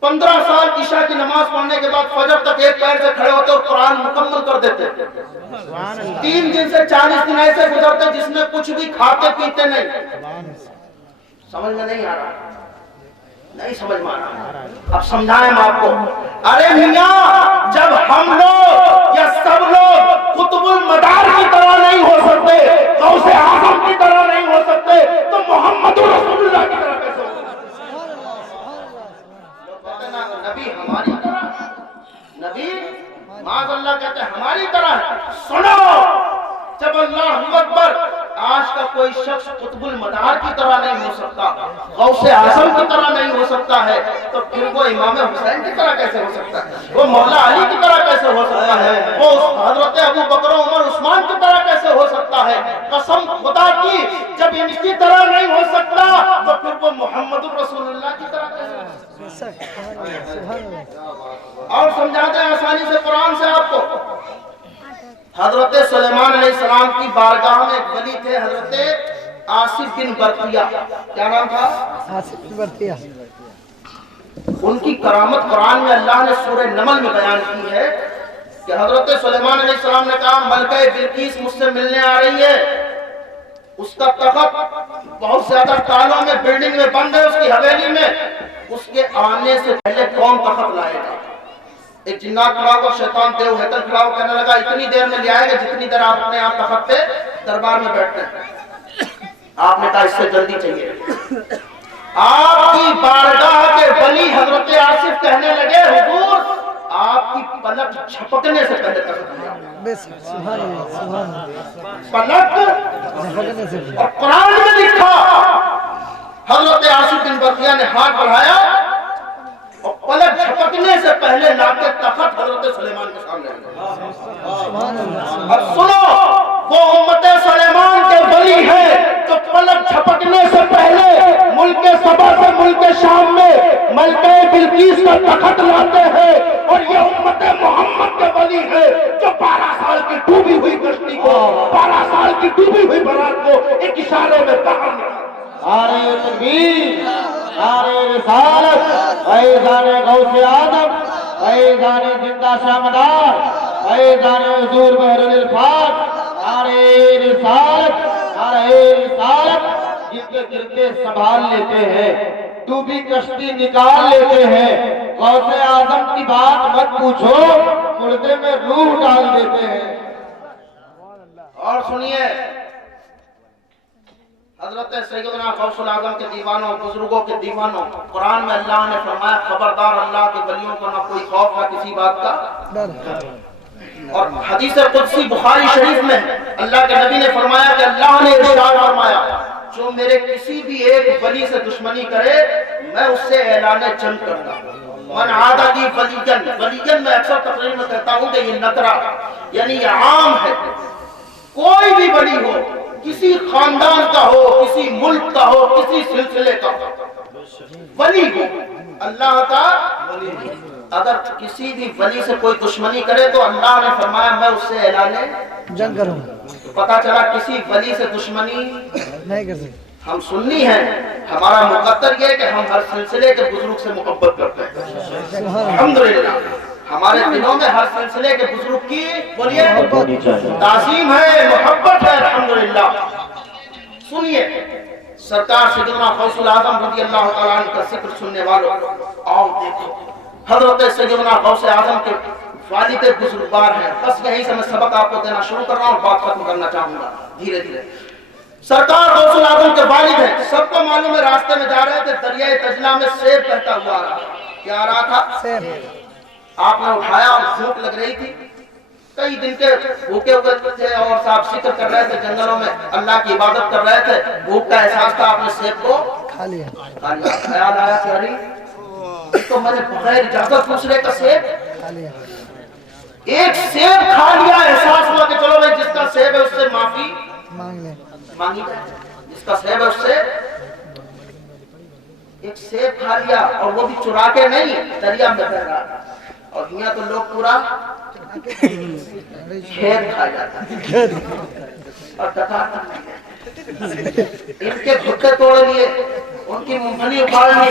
15 سال عشاء کی نماز پڑھنے کے بعد فجر تک ایک پیر سے کھڑے ہوتے اور قرآن مکمل کر دیتے۔ 3 دن سے 40 دن ایسے گزرتے جس میں کچھ بھی کھاتے پیتے نہیں۔ سمجھ میں نہیں آ رہا؟ نہیں سمجھ میں آ رہا؟ اب سمجھائیں آپ کو۔ ارے میاں جب ہم لوگ یا سب لوگ قطب المدار کی طرح نہیں ہو سکتے، غوث اعظم کی طرح نہیں ہو سکتے، تو محمد رسول اللہ کی طرح کیسے ہو سکتے؟ نبی ہماری طرح، نبی معاذ اللہ کہتے ہیں ہماری طرح ہے۔ سنو جب اللہ اکبر، آج کا کوئی شخص قطب المدار کی طرح نہیں ہو سکتا، غوث اعظم کی طرح نہیں ہو سکتا ہے، تو پھر وہ امام حسین کی طرح کیسے ہو سکتا ہے؟ وہ مولا علی کی طرح کیسے ہو سکتا ہے؟ وہ حضرت ابو بکر و عمر عثمان کی طرح کیسے ہو سکتا ہے؟ قسم خدا کی جب ان کی طرح نہیں ہو سکتا تو پھر وہ محمد الرسول اللہ کی طرح کیسے ہو سکتا ہے؟ اور سمجھاتے ہیں آسانی سے قرآن سے آپ کو۔ حضرت سلیمان علیہ السلام کی بارگاہ میں ایک ولی تھے، حضرت آصف بن برقیہ، کیا نام تھا؟ آصف بن برقیہ۔ ان کی کرامت قرآن میں اللہ نے سورہ نمل میں بیان کی ہے کہ حضرت سلیمان علیہ السلام نے کہا ملکہ بلقیس مجھ سے ملنے آ رہی ہے، اس کا تخت بہت زیادہ تالوں میں بلڈنگ میں بند ہے، اس کی حویلی میں، اس کے آنے سے پہلے کون تخت لائے گا؟ ایک جنات کھڑا ہو، شیطان دیو ہیکل کھڑا ہو، کہنے لگا اتنی دیر میں لے آئے گا جتنی دیر آپ اپنے آپ تخت پہ دربار میں بیٹھتے ہیں۔ آپ نے کہا اس سے جلدی چاہیے۔ آپ کی بارگاہ کے ولی حضرت آصف کہنے لگے حضور آپ کی پلک جھپکنے سے پہلے تخت لیا، پلک، اور قرآن میں لکھا حضرت آصف بن برقیہ نے ہاتھ بڑھایا اور پلک جھپکنے سے پہلے لا کے تخت حضرت سلیمان کے سامنے رکھا۔ اور سنو وہ امت سلیمان کے ولی ہیں جو پلک جھپکنے سے پہلے ملک سبا سے ملک شام میں ملکہ بلقیس کا تخت لاتے ہیں، اور یہ امت محمد کے ولی ہیں جو 12 سال کی ڈوبی ہوئی کشتی کو، 12 سال کی ڈوبی ہوئی برات کو ایک اشارے میں باہر نکالا۔ نعرہ تکبیر، نعرہ رسالت، فیضان غوث اعظم، فیضان زندہ شامدار، فیضان حضور بحر الالفاظ، نعرہ رسالت، نعرہ رسالت، جن کے گرتے سنبھال لیتے ہیں، ڈوبی کشتی نکال لیتے ہیں، غوث اعظم کی بات مت پوچھو، مردے میں روح ڈال دیتے ہیں۔ اور سنیے حضرت سیدنا غوث الاعظم کے دیوانوں، بزرگوں کے دیوانوں، قرآن میں اللہ نے فرمایا خبردار اللہ کے ولیوں کو نہ کوئی خوف نہ کسی بات کا ڈر۔ اور حدیث قدسی بخاری شریف میں اللہ کے نبی نے فرمایا کہ اللہ نے ارشاد فرمایا جو میرے کسی بھی ایک ولی سے دشمنی کرے میں اس سے اعلان جنگ کرتا ہوں۔ من عادی لی ولیًا، ولیًا میں اکثر تقریر میں کہتا ہوں کہ یہ نکرہ یعنی یہ عام ہے، کوئی بھی ولی ہو، کسی خاندان کا ہو، کسی ملک کا ہو، کسی سلسلے کا ہو، ولی ہو، اللہ کا ولی ہو، اگر کسی بھی ولی سے کوئی دشمنی کرے تو اللہ نے فرمایا میں اس سے اعلان جنگ کروں۔ پتا چلا کسی ولی سے دشمنی نہیں کر سکتے۔ ہم سنی ہیں، ہمارا مقدر یہ ہے کہ ہم ہر سلسلے کے بزرگ سے محبت کرتے ہیں، الحمدللہ ہمارے دلوں میں ہر سلسلے کے بزرگ کی بولیے تعظیم ہے، محبت ہے، الحمدللہ۔ سنیے سرکار سیدنا غوث الاعظم رضی اللہ تعالیٰ عنہ کا ذکر سننے والوں، آؤ دیکھو حضرت سیدنا غوث اعظم کے والد بزرگوار ہیں۔ بس یہیں سے میں سبق آپ کو دینا شروع کر رہا ہوں، بات ختم کرنا چاہوں گا دھیرے دھیرے۔ سرکار غوث الاعظم کے والد ہیں، سب کو معلوم ہے راستے میں جا رہے تھے، دریائے دجلہ میں سیب بہتا ہوا آ رہا تھا۔ کیا آ رہا تھا؟ آپ نے اٹھایا اور بھوک لگ رہی تھی، کئی دن کے بھوکے ہوئے تھے اور صاحب ذکر کر رہے تھے، جنگلوں میں اللہ کی عبادت کر رہے تھے، بھوک کا احساس تھا، آپ نے سیب کو کھا لیا۔ خیال آیا کہ ارے تو میں نے بغیر اجازت دوسرے کا سیب کھا لیا۔ ایک سیب کھا لیا، احساس ہوا کہ چلو بھائی جس کا سیب ہے اس سے معافی مانگ لیں۔ مانگی جائے، جس کا سیب ہے اس سے ایک سیب کھا لیا، اور وہ بھی چرا کے نہیں، دریا میں بہ رہا، اور دنیا تو لوگ پورا کھیت کھا جاتا ہے اور ڈکار ان کے گھٹے توڑ لیے، ان کی مونگپھلی اکھاڑ لی،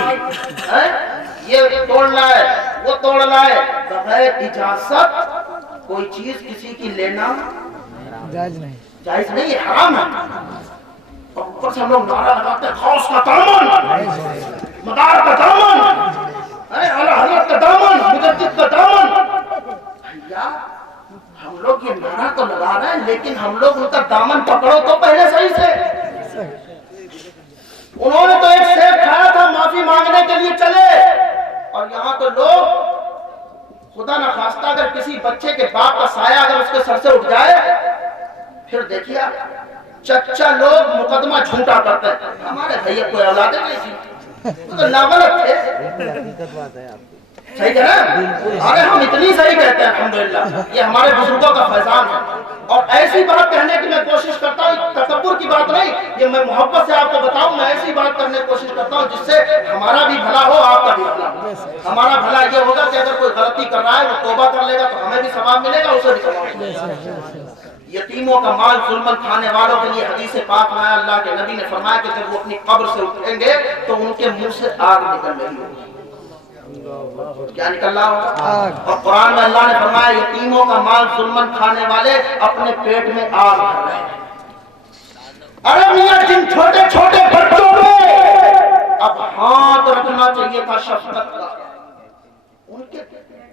یہ توڑ لائے وہ توڑ لائے، بغیر اجازت کوئی چیز کسی کی لینا جائز نہیں۔ جائز نہیں، یہ حرام ہے۔ اور اوپر سے ہم لوگ نعرہ لگاتے ہیں غوث کا دامن، مدار کا دامن، اعلیٰ حضرت کا دامن، مجدد کا دامن۔ بھیا ہم لوگ یہ نعرہ تو لگا رہے ہیں لیکن ہم لوگ ان کا دامن پکڑو تو پہلے صحیح سے۔ انہوں نے تو ایک سیب کھایا تھا، معافی مانگنے کے لیے چلے، اور یہاں تو لوگ خدا نہ خواستہ اگر کسی بچے کے باپ کا سایہ اگر اس کے سر سے اٹھ جائے، پھر دیکھیے چچا لوگ مقدمہ جھوٹا کرتے ہیں، ہمارے بھیا کوئی اولاد نہیں تھی، وہ تو ناغلط تھے، صحیح ہے نا؟ ارے ہم اتنی صحیح کہتے ہیں الحمدللہ، یہ ہمارے بزرگوں کا فیضان ہے۔ اور ایسی بات کہنے کی میں کوشش کرتا ہوں، تکبر کی بات نہیں، یہ میں محبت سے آپ کو بتاؤں، میں ایسی بات کرنے کی کوشش کرتا ہوں جس سے ہمارا بھی بھلا ہو، آپ کا بھی بھلا ہو۔ ہمارا بھلا یہ ہوگا کہ اگر کوئی غلطی کر رہا ہے وہ توبہ کر لے گا تو ہمیں بھی ثواب ملے گا، اسے بھی ثواب ملے گا۔ یتیموں کا مال ظلمن کھانے والوں کے لیے حدیث پاک میں اللہ کے نبی نے فرمایا کہ جب وہ اپنی قبر سے اٹھیں گے تو ان کے منہ سے آگ نکل رہی ہوگی۔ کیا نکل رہا ہوگا؟ آگ۔ اور قرآن میں اللہ نے فرمایا یتیموں کا مال ظلمن کھانے والے اپنے پیٹ میں آگ بھر رہے ہیں۔ ارے میاں جن چھوٹے چھوٹے بچوں پہ اب ہاتھ رکھنا چاہیے تھا شفقت کا، ان کے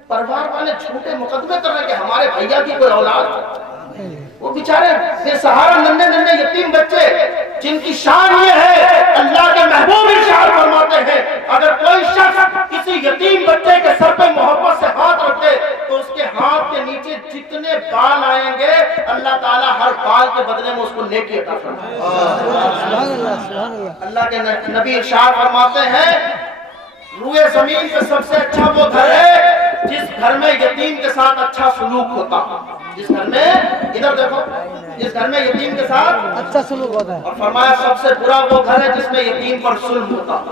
پریوار والے جھوٹے مقدمے کر رہے ہیں کہ ہمارے بھیا کی کوئی اولاد ہے، وہ بیچارے بے سہارا ننھے ننھے یتیم بچے جن کی شان یہ ہے، اللہ کے محبوب ارشاد فرماتے ہیں اگر کوئی شخص کسی یتیم بچے کے سر پہ محبت سے ہاتھ رکھے تو اس کے ہاتھ کے نیچے جتنے بال آئیں گے اللہ تعالیٰ ہر بال کے بدلے میں اس کو نیکی عطا فرمائے گا۔ سبحان اللہ سبحان اللہ۔ اللہ کے نبی ارشاد فرماتے ہیں روئے زمین پہ سب سے اچھا وہ گھر ہے جس گھر میں یتیم کے ساتھ اچھا سلوک ہوتا، جس گھر میں ادھر دیکھو جس گھر میں یتیم کے ساتھ اچھا سلوک ہوتا ہے، اور فرمایا سب سے برا وہ گھر ہے جس میں یتیم پر ظلم ہوتا،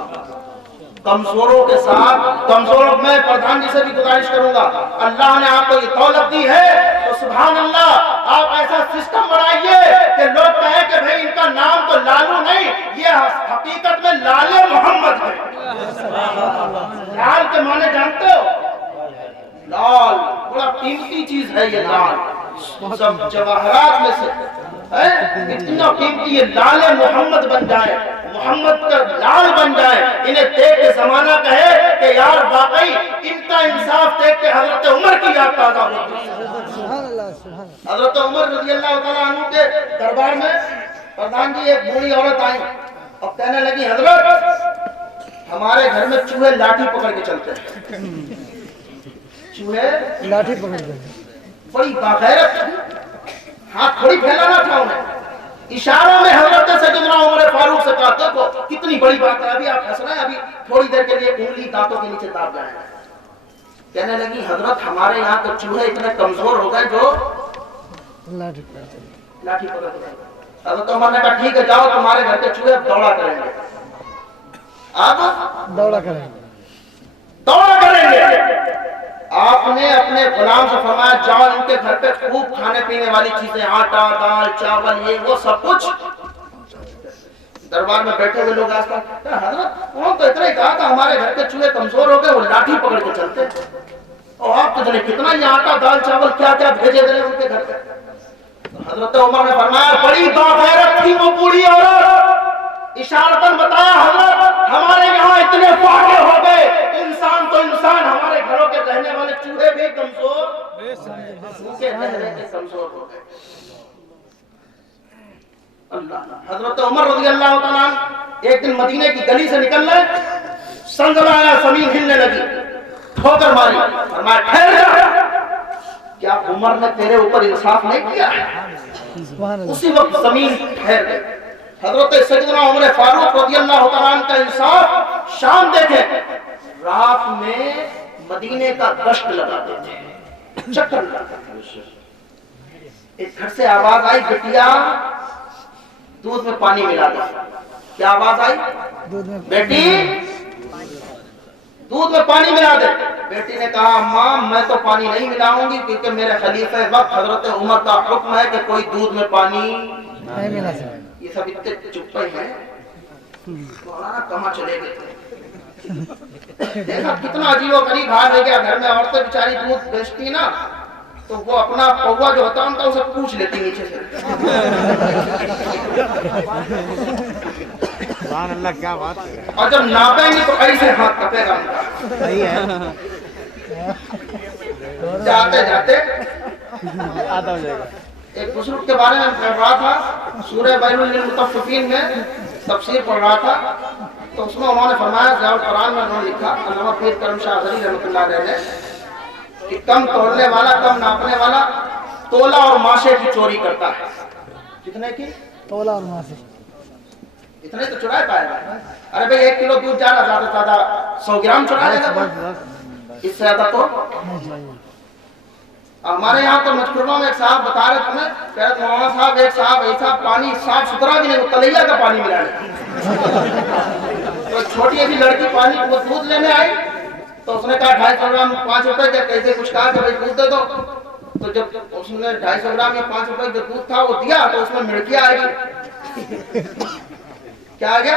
کمزوروں کے ساتھ کمزوروں میں پردھان جی سے بھی گزارش کروں گا اللہ نے آپ کو یہ دولت دی ہے تو سبحان اللہ آپ ایسا سسٹم بنائیے کہ لوگ کہیں کہ بھئی ان کا نام تو لالو نہیں یہ حقیقت میں لال محمد ہے۔ لال کے معنی جانتے ہو؟ لال بڑا قیمتی چیز ہے، یہ لال سب جواہرات میں سے ہے، اتنا قیمتی یہ لال محمد بن جائے، محمد کا لال بن جائے، انہیں دیکھ کے زمانہ کہے کہ یار واقعی ان کا انصاف دیکھ کے حضرت عمر کی یاد تازہ ہوتی ہے۔ سبحان اللہ سبحان اللہ۔ حضرت عمر رضی اللہ تعالیٰ عنہ کے دربار میں پردھان جی ایک بوڑھی عورت آئی اور کہنے لگی حضرت ہمارے گھر میں چوہے لاٹھی پکڑ کے چلتے ہیں، چوہے لاٹھی پکڑ کے بڑی باغیرت تھی، ہاتھ تھوڑی پھیلانا تھا انہیں، اشاروں میں حضرت سیدنا عمر فاروق سے کہا دیکھو کتنی بڑی بات ہے، ابھی آپ ہنس رہے ہیں، ابھی تھوڑی دیر کے لیے انگلی دانتوں کے نیچے داب جائیں۔ کہنے لگی حضرت ہمارے یہاں کے چوہے اتنے کمزور ہو گئے جو لاٹھی پکڑ کے لاٹھی پکڑ کے۔ حضرت عمر نے کہا ٹھیک ہے جاؤ تمہارے گھر کے چوہے اب دوڑا کریں گے، اب دوڑا کریں، دوڑا کریں گے۔ آپ نے اپنے غلام سے فرمایا جاؤ ان کے گھر پہ خوب کھانے پینے والی چیزیں آٹا دال چاول یہ وہ سب کچھ۔ دربار میں بیٹھے ہوئے لوگ آس پاس حضرت کون تو اتنا ہی کہا تھا ہمارے گھر کے چوہے کمزور ہو گئے وہ لاٹھی پکڑ کے چلتے، اور آپ تو جانے کتنا یہ آٹا دال چاول کیا کیا بھیجے گئے ان کے گھر پہ۔ حضرت عمر نے فرمایا بڑی باغیرت تھی وہ بوڑھی عورت، اشارتاً بتایا حضرت ہمارے یہاں اتنے فاقے ہو گئے، انسان تو انسان ہمارے گھروں کے رہنے والے چوہے بھی کمزور کے رہنے کے کمزور ہو گئے۔ اللہ حضرت عمر رضی اللہ تعالیٰ ایک دن مدینے کی گلی سے نکل رہے، سنزلہ آیا زمین ہلنے لگی، ٹھوکر ماری، فرمایا ٹھہر جا، کیا عمر نے تیرے اوپر انصاف نہیں کیا؟ سبحان اللہ۔ اسی وقت زمین ٹھہر گئی۔ حضرت سیدنا عمر فاروق رضی اللہ تعالیٰ کا انصاف شان دیکھیں، رات میں مدینے کا گشت لگاتے تھے، چکر لگاتے تھے۔ ایک گھر سے آواز آئی بٹیا دودھ میں پانی ملا دو، کیا آواز آئی؟ دودھ میں بیٹی دودھ میں پانی ملا دے۔ بیٹی نے کہا ماں میں تو پانی نہیں ملاؤں گی کیونکہ میرے خلیفہ وقت حضرت عمر کا حکم ہے کہ کوئی دودھ میں پانی نہیں ملا سکتا۔ یہ سب اتنے چپ ہیں، مولانا کہاں چلے گئے؟ دیکھا کتنا عجیب و غریب حال ہے گیا، گھر میں عورتیں بیچاری دودھ بیچتی نا تو وہ اپنا پوا جو ہوتا ان کا اسے پوچھ لیتی نیچے سے۔ سبحان اللہ کیا بات ہے، اور جب ناپیں گی تو ایسے ہاتھ کپے گا ان کا۔ صحیح ہے، جاتے جاتے آدھا ہو جائے گا۔ ایک بزرگ کے بارے میں پڑھ رہا تھا، سورہ ویل للمطففین میں تفسیر پڑھ رہا تھا، تو اس میں انہوں نے فرمایا ضیاء القرآن میں انہوں نے لکھا علامہ پیر کرم شاہ غنی رحمۃ اللہ علیہ نے کہ کم تولنے والا کم ناپنے والا تولا اور ماشے کی چوری کرتا ہے۔ کتنے کی؟ تولا اور ماسے اتنے تو چرائے پائے گا۔ ارے بھئی 1 کلو دودھ جا رہا زیادہ سے زیادہ 100 گرام چرا لے گا، اس سے زیادہ تو ہمارے یہاں تو مجبوروں میں ایک صاحب بتا رہے تمہیں، کہہ رہے مولانا صاحب ایک صاحب ایسا پانی صاف ستھرا بھی نہیں، وہ تلیا کا پانی ملا رہے۔ تو چھوٹی ابھی لڑکی پانی وہ دودھ لینے آئی تو اس نے کہا 250 گرام 5 روپے کے، کیسے کچھ کہا کہ بھائی دودھ دے دو، تو جب اس نے 250 گرام یا 5 روپے جو دودھ تھا وہ دیا تو اس میں مڑکیاں آئی، کیا آ گیا؟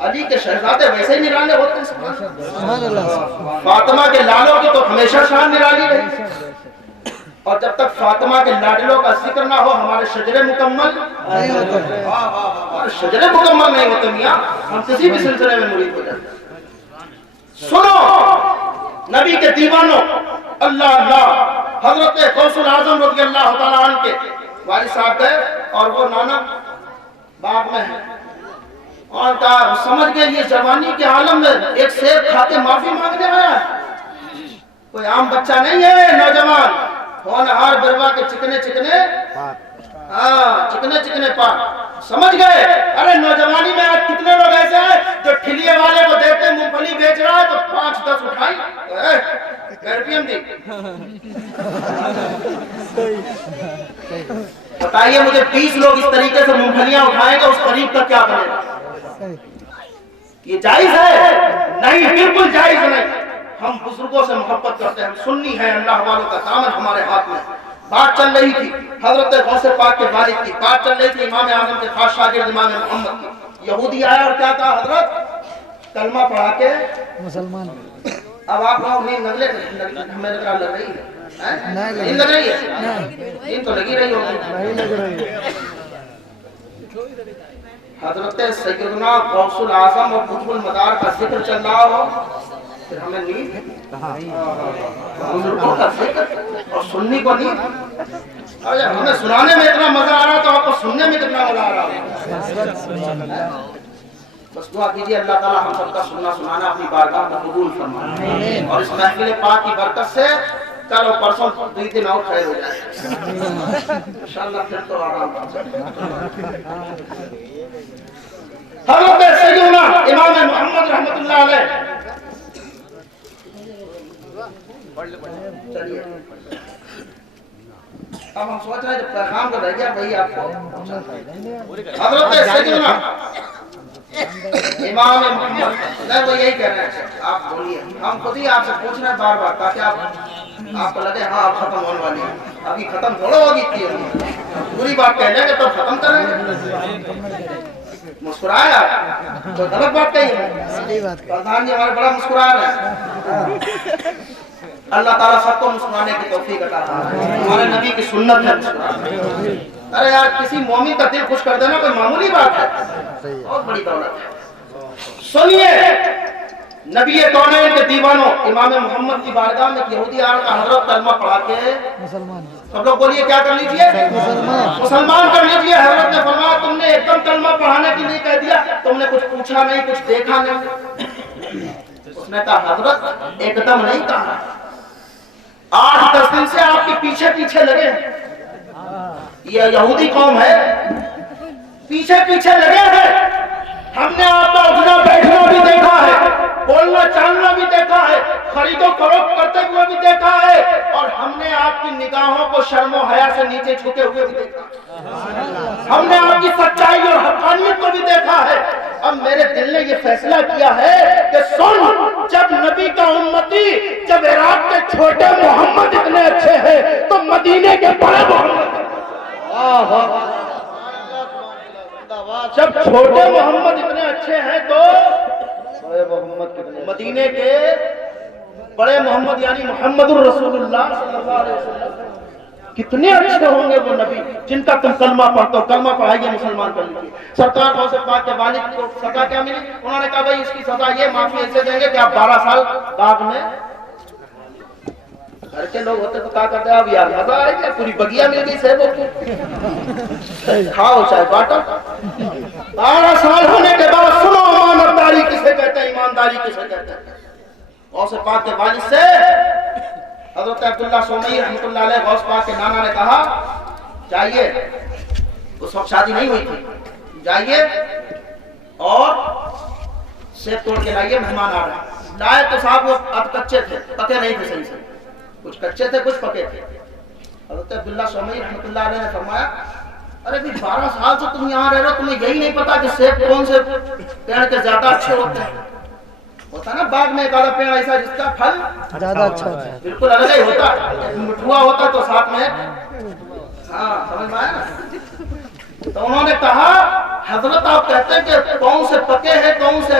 علی کے شہزادے ویسے ہی نرالے ہوتے ہیں سبحان اللہ۔ سبحان اللہ فاطمہ کے لالوں کی تو ہمیشہ شان نرالی رہی، اور جب تک فاطمہ کے لاڈلوں کا ذکر نہ ہو ہمارے شجرے مکمل نہیں ہوتا ہے۔ ہمارے شجرے مکمل نہیں ہوتے میاں، ہم کسی بھی سلسلے میں مرید ہو جاتے ہیں۔ سنو نبی کے دیوانوں، اللہ اللہ، حضرت غوث الاعظم رضی اللہ تعالیٰ عنہ کے والد صاحب گئے اور وہ نانا باغ میں ہے، اور کہا سمجھ گئے یہ جوانی کے عالم میں ایک سیب کھا کے معافی مانگنے آیا ہے، کوئی عام بچہ نہیں ہے، نوجوان ہونہار بروا کے چکنے چکنے چکنے چکنے پار سمجھ گئے۔ ارے نوجوانی میں آج کتنے لوگ ایسے ہیں جو ٹھلیے والے کو دیکھتے ہیں مونگ پھلی بیچ رہا ہے تو 5-10 اٹھائی روپیم دی، بتائیے مجھے 20 لوگ اس طریقے سے مونگ پھلیاں اٹھائیں گے اس قریب کا کیا بنے گا؟ یہ جائز ہے؟ نہیں، بالکل جائز نہیں۔ ہم بزرگوں سے محبت کرتے ہیں، ہم سنی ہیں، اللہ والوں کا دامن ہمارے ہاتھ میں۔ بات چل رہی تھی حضرت غوث پاک کے والد کی، بات چل رہی تھی امام اعظم کے خاص شاگرد امام محمد کی۔ یہودی آیا اور کیا کہا حضرت کلمہ پڑھا کے مسلمان اب آپ لوگ نیند نگلے ہمیں لگ رہی ہے، نیند لگ رہی ہے، نیند تو لگی رہی ہوگی۔ نہیں لگ رہی ہے۔ حضرت سیدنا غوث الاعظم اور قطب المدار کا ذکر چل رہا ہو پھر ہمیں نیند، بزرگوں کا ذکر اور سننی کو نیند، اور ہمیں سنانے میں اتنا مزہ آ رہا تو آپ کو سننے میں کتنا مزہ آ رہا۔ بس دعا کیجیے اللہ تعالیٰ ہم سب کا سننا سنانا اپنی بارگاہ میں قبول فرمائے، اور اس محفل پاک کی برکت سے کل اور پرسوں 2 دن اور خیر ہو جائے انشاءاللہ، پھر تو آرام۔ حضرت سیدنا امام محمد رحمت اللہ علیہ، چلیے اب ہم سوچ رہے ہیں جب پیغام کو رہ گیا وہی آپ کو حضرت سیدنا امام محمد، نہیں وہ یہی کہہ رہے ہیں آپ بولیے، ہم خود ہی آپ سے پوچھ رہے ہیں بار بار تاکہ آپ کو لگے ہاں آپ ختم ہونے والی ہے، ابھی ختم تھوڑا ہوگی اتنی پوری بات کہہ لیں گے تو ختم کریں گے۔ مسکرائے آپ تو غلط بات کہی ہے، پردھان جی ہمارے بڑا مسکرا رہے ہیں۔ اللہ تعالیٰ سب کو مسکرانے کی توفیق عطا فرمائے، ہمارے نبی کی سنت ہے مسکرانا۔ ارے یار کسی مومن کا دل خوش کر دینا کوئی معمولی بات ہے، بہت بڑی دولت ہے۔ سنیے نبی کونین کے دیوانوں، امام محمد کی بارگاہ میں یہودی آ کر حضرت کلمہ پڑھا کے مسلمان سب لوگ بولیے کیا کر لیجئے؟ مسلمان کر لیجئے۔ حضرت نے فرمایا تم نے ایک دم کلمہ پڑھانے کے لیے کہہ دیا، تم نے کچھ پوچھا نہیں، کچھ دیکھا نہیں۔ اس نے کہا حضرت ایک دم نہیں کہا، 8-10 دن سے آپ کے پیچھے پیچھے لگے، یہ یہودی قوم ہے، پیچھے پیچھے لگے ہیں۔ ہم نے آپ کا اٹھنا بیٹھنا بھی دیکھا ہے، بولنا چالنا بھی دیکھا ہے، خرید و فروخت کرتے ہوئے بھی دیکھا ہے، اور ہم نے آپ کی نگاہوں کو شرم و حیا سے نیچے جھکے ہوئے بھی دیکھا، ہم نے آپ کی سچائی اور حقانیت کو بھی دیکھا ہے۔ اب میرے دل نے یہ فیصلہ کیا ہے کہ سن، جب نبی کا امتی، جب عراق کے چھوٹے محمد اتنے اچھے ہیں تو مدینے کے بڑے محمد، جب چھوٹے محمد اتنے اچھے ہیں تو مدینے کے بڑے محمد یعنی محمد الرسول اللہ صلی اللہ علیہ وسلم کتنے اچھے ہوں گے وہ نبی جن کا تم کلمہ پڑھتے ہو۔ کلمہ پڑھائیے، مسلمان کر لیجیے۔ سرکار غوث پاک کے والد کو سزا کیا ملی؟ انہوں نے کہا بھائی اس کی سزا یہ معافی ایسے دیں گے کہ آپ 12 سال باغ میں، گھر کے لوگ ہوتے تو کہا کرتے اب یار مزہ آئے گا، پوری بگیا مل گئی سیبوں کی، کھاؤ چاہے بانٹو۔ 12 سال ہونے کے بعد سنو امانتداری کسے کہتے ہیں، ایمانداری کسے کہتے ہیں۔ غوث پاک کے والد سے حضرت عبداللہ سومی رحمۃ اللہ علیہ غوث پاک کے نانا نے کہا جائیے، اس وقت شادی نہیں ہوئی تھی، جائیے اور سیب توڑ کے لائیے، مہمان آ رہے ہیں۔ لائے تو صاحب وہ اب کچے تھے، پکے نہیں تھے صحیح سے، کچھ کچے تھے کچھ پکے تھے۔ حضرت عبداللہ سومی رحمۃ اللہ علیہ نے فرمایا ارے بھی 12 سال سے تم یہاں رہ رہے ہو، تمہیں یہی نہیں پتا کہ سیب کون سے پیڑ کے زیادہ اچھے ہوتے ہیں؟ ہوتا نا باغ میں ایک آدھا پیڑ ایسا جس کا پھل زیادہ اچھا ہوتا ہے، بالکل الگ ہی ہوتا ہے، مٹھوا ہوتا تو ساتھ میں، ہاں سمجھ میں آیا نا۔ تو انہوں نے کہا حضرت آپ کہتے ہیں کہ کون سے پکے ہیں کون سے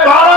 12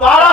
12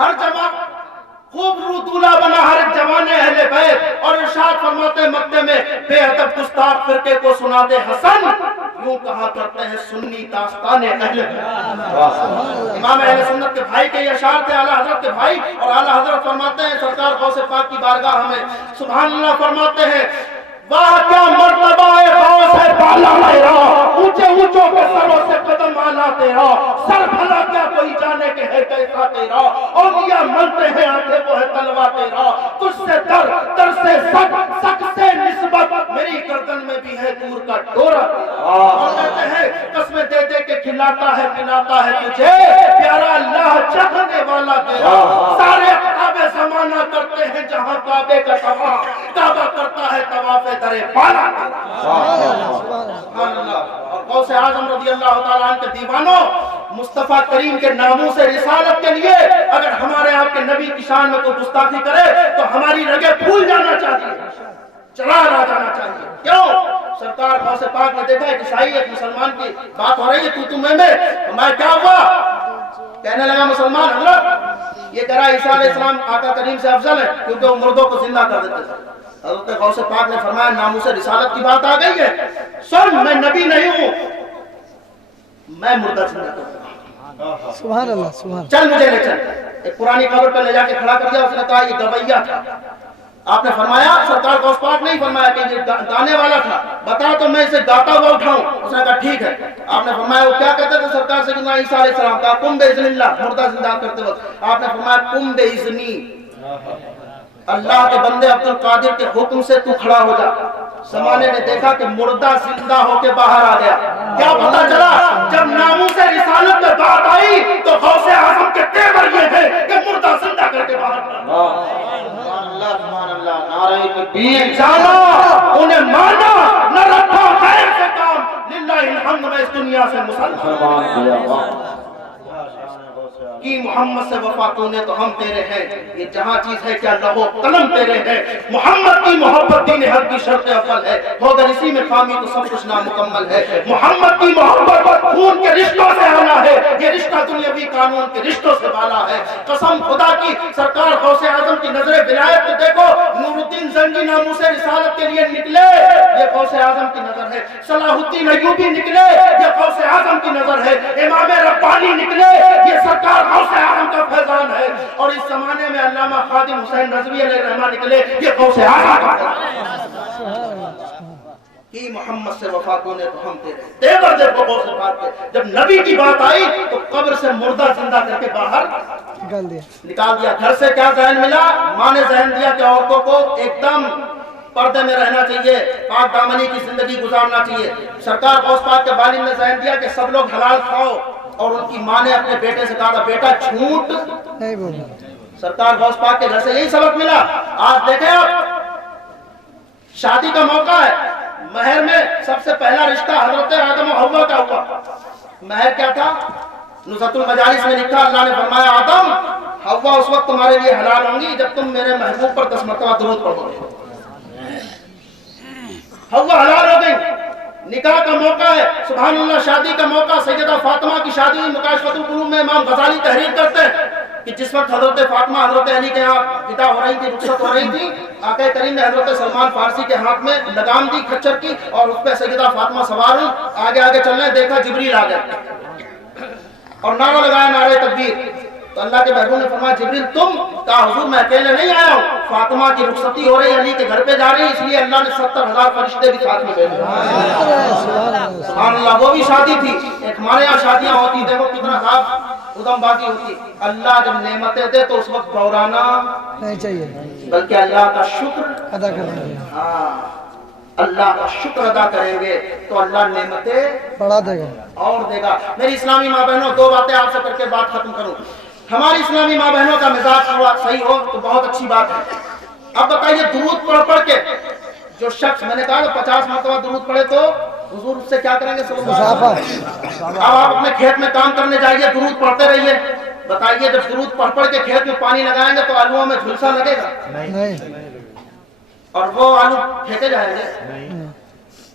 ہر جماعت خوب رو دولہ بنا ہر ایک جوانے اہل بیت، اور ارشاد فرماتے مکے میں بے ادب گستاخ فرقے کو سناتے حسن، یوں کہا کرتے ہیں سنی داستان اہل بیت۔ امام اہل سنت کے بھائی کے یہ اشعار تھے اعلیٰ حضرت کے بھائی، اور اعلیٰ حضرت فرماتے ہیں سرکار غوث پاک کی بارگاہ میں سبحان اللہ فرماتے ہیں واہ کیا مرتبہ ہے غوث بالا تیرا، اونچے اونچوں کے سروں سے قدم آنا تیرا، سر بھلا کیا کوئی جانے کے ہے کیسا تیرا، اولیاء ملتے ہیں آنکھیں وہ ہے تلوا تیرا، تجھ سے در سے سک سے نسبت، میری گردن میں بھی ہے دور کا ڈورا، اور کہتے ہیں قسمیں دے دے کے کھلاتا ہے پلاتا ہے تجھے پیارا اللہ چاہنے والا تیرا، سارے کعبے زمانہ کرتے ہیں جہاں کعبے کا طواف، کعبہ کرتا ہے طواف درے بالا سبحان اللہ۔ اور غوث اعظم رضی اللہ تعالیٰ عنہ کے دیوانوں، مصطفیٰ کریم کے ناموس رسالت کے لیے اگر ہمارے آپ کے نبی کی شان میں کوئی گستاخی کرے تو ہماری رگیں پھول جانا چاہیے، چلا آ جانا چاہیے۔ کیوں؟ سرکار غوث پاک نے دیکھا ایک عیسائی ایک مسلمان کی بات ہو رہی ہے تو میں کیا ہوا؟ کہنے لگا مسلمان حضرت یہ کہہ رہا عیسیٰ علیہ السلام آقا کریم سے افضل ہے کیونکہ وہ مردوں کو زندہ کر دیتے تھے۔ حضرت غوث پاک نے فرمایا ناموس رسالت کی بات آ گئی ہے، سن میں نبی نہیں ہوں، میں مردہ زندہ کروں گا۔ سبحان اللہ سبحان چل مجھے لے چل، ایک پرانی قبر پہ لے جا کے کھڑا کر دیا، اس نے کہا یہ گویا تھا۔ آپ نے فرمایا سرکار غوث پاک نہیں فرمایا کہ یہ گانے والا تھا، بتا تو میں اسے گاتا ہوا اٹھاؤں، اس نے کہا ٹھیک ہے۔ آپ نے فرمایا وہ کیا کہتے تھے سرکار سے کہ عیسیٰ علیہ السلام کہا کم بے اذن اللہ، مردہ زندہ کرتے وقت آپ نے فرمایا کم بے اذنی، اللہ کے بندے عبد القادر کے حکم سے تو کھڑا ہو جا۔ زمانے نے دیکھا کہ مردہ زندہ ہو کے باہر آ گیا، کیا پتہ چلا جب ناموس رسالت میں بات آئی تو غوث اعظم کے تیور یہ ہے کہ مردہ زندہ کر کے باہر سبحان اللہ، نعرہ تکبیر، جانا انہیں مانا نہ رکھا غیر سے کام، للہ الحمد میں اس دنیا سے مسلمان کی محمد سے وفا تو نے تو ہم تیرے ہیں، یہ جہاں چیز ہے کیا لہو قلم تیرے ہیں، محمد کی محبت دین حق کی شرط افضل ہے، ہو اگر اسی میں خامی تو سب کچھ نامکمل ہے، محمد کی محبت خون کے رشتوں سے آنا ہے، یہ رشتہ دنیاوی قانون کے رشتوں سے بالا ہے، قسم خدا کی سرکار غوث اعظم کی نظر ولایت تو دیکھو، نور الدین زنگی ناموس رسالت کے لیے نکلے یہ غوث اعظم کی نظر ہے، صلاح الدین ایوبی نکلے یہ غوث اعظم کی نظر ہے، امام ربانی نکلے یہ سرکار غوث اعظم کا فیضان ہے، اور اس زمانے میں علامہ خادم حسین رضوی علیہ الرحمہ نکلے یہ غوث اعظم کا فیضان ہے کہ محمد سے وفا کو نے تو ہم تیرے تیور دیکھو غوث پاک کے، جب نبی کی بات آئی تو قبر سے مردہ زندہ کر کے باہر نکال دیا۔ گھر سے کیا ذہن ملا؟ ماں نے ذہن دیا کہ عورتوں کو ایک دم پردے میں رہنا چاہیے، پاک دامنی کی زندگی گزارنا چاہیے۔ سرکار غوث پاک کے والد نے ذہن دیا کہ سب لوگ حلال کھاؤ، اور ان کی ماں نے اپنے بیٹے سے کہا تھا بیٹا جھوٹ نہیں بولنا۔ سرکار غوث پاک کے گھر سے یہی سبق ملا۔ آج دیکھیں آپ شادی کا موقع ہے، مہر میں سب سے پہلا رشتہ حضرت آدم و حوا کا ہوا۔ مہر کیا تھا؟ نزہت المجالس میں لکھا اللہ نے فرمایا آدم حوا اس وقت تمہارے لیے حلال ہوں گی جب تم میرے محبوب پر 10 مرتبہ درود پڑھو گے۔ حوا حلال ہو گئی، نکاح کا موقع ہے، سبحان اللہ شادی کا موقع، سیدہ فاطمہ کی شادی ہوئی۔ مکاشفۃ القلوب میں امام غزالی تحریر کرتے ہیں کہ جس وقت حضرت فاطمہ حضرت علی کے یہاں ودا ہو رہی تھی، رخصت ہو رہی تھی، آقا کریم نے حضرت سلمان فارسی کے ہاتھ میں لگام دی کھچر کی، اور اس پہ سیدہ فاطمہ سوار ہوئی، آگے آگے چلنے دیکھا جبریل آ گیا اور نعرہ لگایا نعرہ تکبیر۔ تو اللہ کے محبوب نے فرمایا جبریل تم؟ کہا حضور میں اکیلے نہیں آیا ہوں، فاطمہ کی رخصتی ہو رہی، علی کے گھر پہ جا رہی، اس لیے اللہ نے 70,000 فرشتے بھی ساتھ میں بھیجے۔ سبحان اللہ، وہ بھی شادی تھی، ایک ہمارے یہاں شادیاں ہوتی، دیکھو کتنا صاحب ادم بازی ہوتی۔ اللہ جب نعمتیں دے تو اس وقت گورانا نہیں چاہیے، بلکہ اللہ کا شکر ادا کرنا چاہیے۔ ہاں اللہ کا شکر ادا کریں گے تو اللہ نعمتیں بڑھا دے گا اور دے گا۔ میری اسلامی ماں بہنوں 2 باتیں آپ سے کر کے بات ختم کروں۔ ہماری اسلامی ماں بہنوں کا مزاج تھوڑا صحیح ہو تو بہت اچھی بات ہے۔ اب بتائیے درود پڑھ پڑھ کے جو شخص، میں نے کہا 50 مرتبہ درود پڑھے تو حضور اس سے کیا کریں گے؟ مسافہ۔ اب آپ اپنے کھیت میں کام کرنے جائیے، درود پڑھتے رہیے۔ بتائیے جب درود پڑھ پڑھ کے کھیت میں پانی لگائیں گے تو آلوؤں میں جھلسا لگے گا نہیں، اور وہ آلو پھینکے جائیں گے،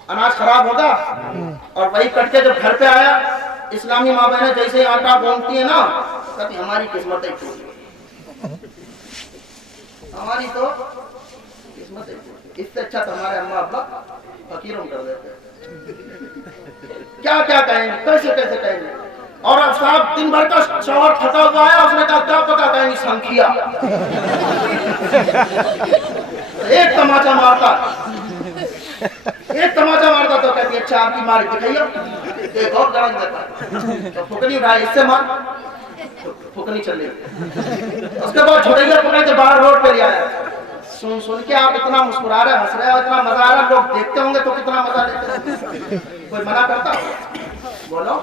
اناج خراب ہوگا۔ اور وہی کٹ کے جب گھر پہ آیا، اسلامی ماں بہنیں جیسے آٹا گوندتی ہیں نا، کہتی ہماری قسمت ہی ٹوٹ گئی، ہماری تو قسمت ہے، اس سے اچھا تو ہمارے اما ابا فقیروں کر دیتے ہیں۔ کیا کیا کہیں گے، کیسے کیسے کہیں گے۔ اور اب صاحب دن بھر کا شوہر تھکا ہوا ہے، اس نے کہا کیا پکا، کہیں گے سنکھیا۔ ایک تماچا مارتا تو کہتی ہے اچھا آپ کی مار دکھائیے، ایک اور گرج دیتا تو پھکنی اٹھائی، اس سے مار، پھکنی چل رہی۔ اس کے بعد چھوٹیا پکڑ کے باہر روڈ پہ لے آیا، سن کے آپ اتنا مسکرا رہے ہنس رہے اور اتنا مزہ آ رہا، لوگ دیکھتے ہوں گے تو کتنا مزہ لیتے ہیں، کوئی منع کرتا؟ بولو،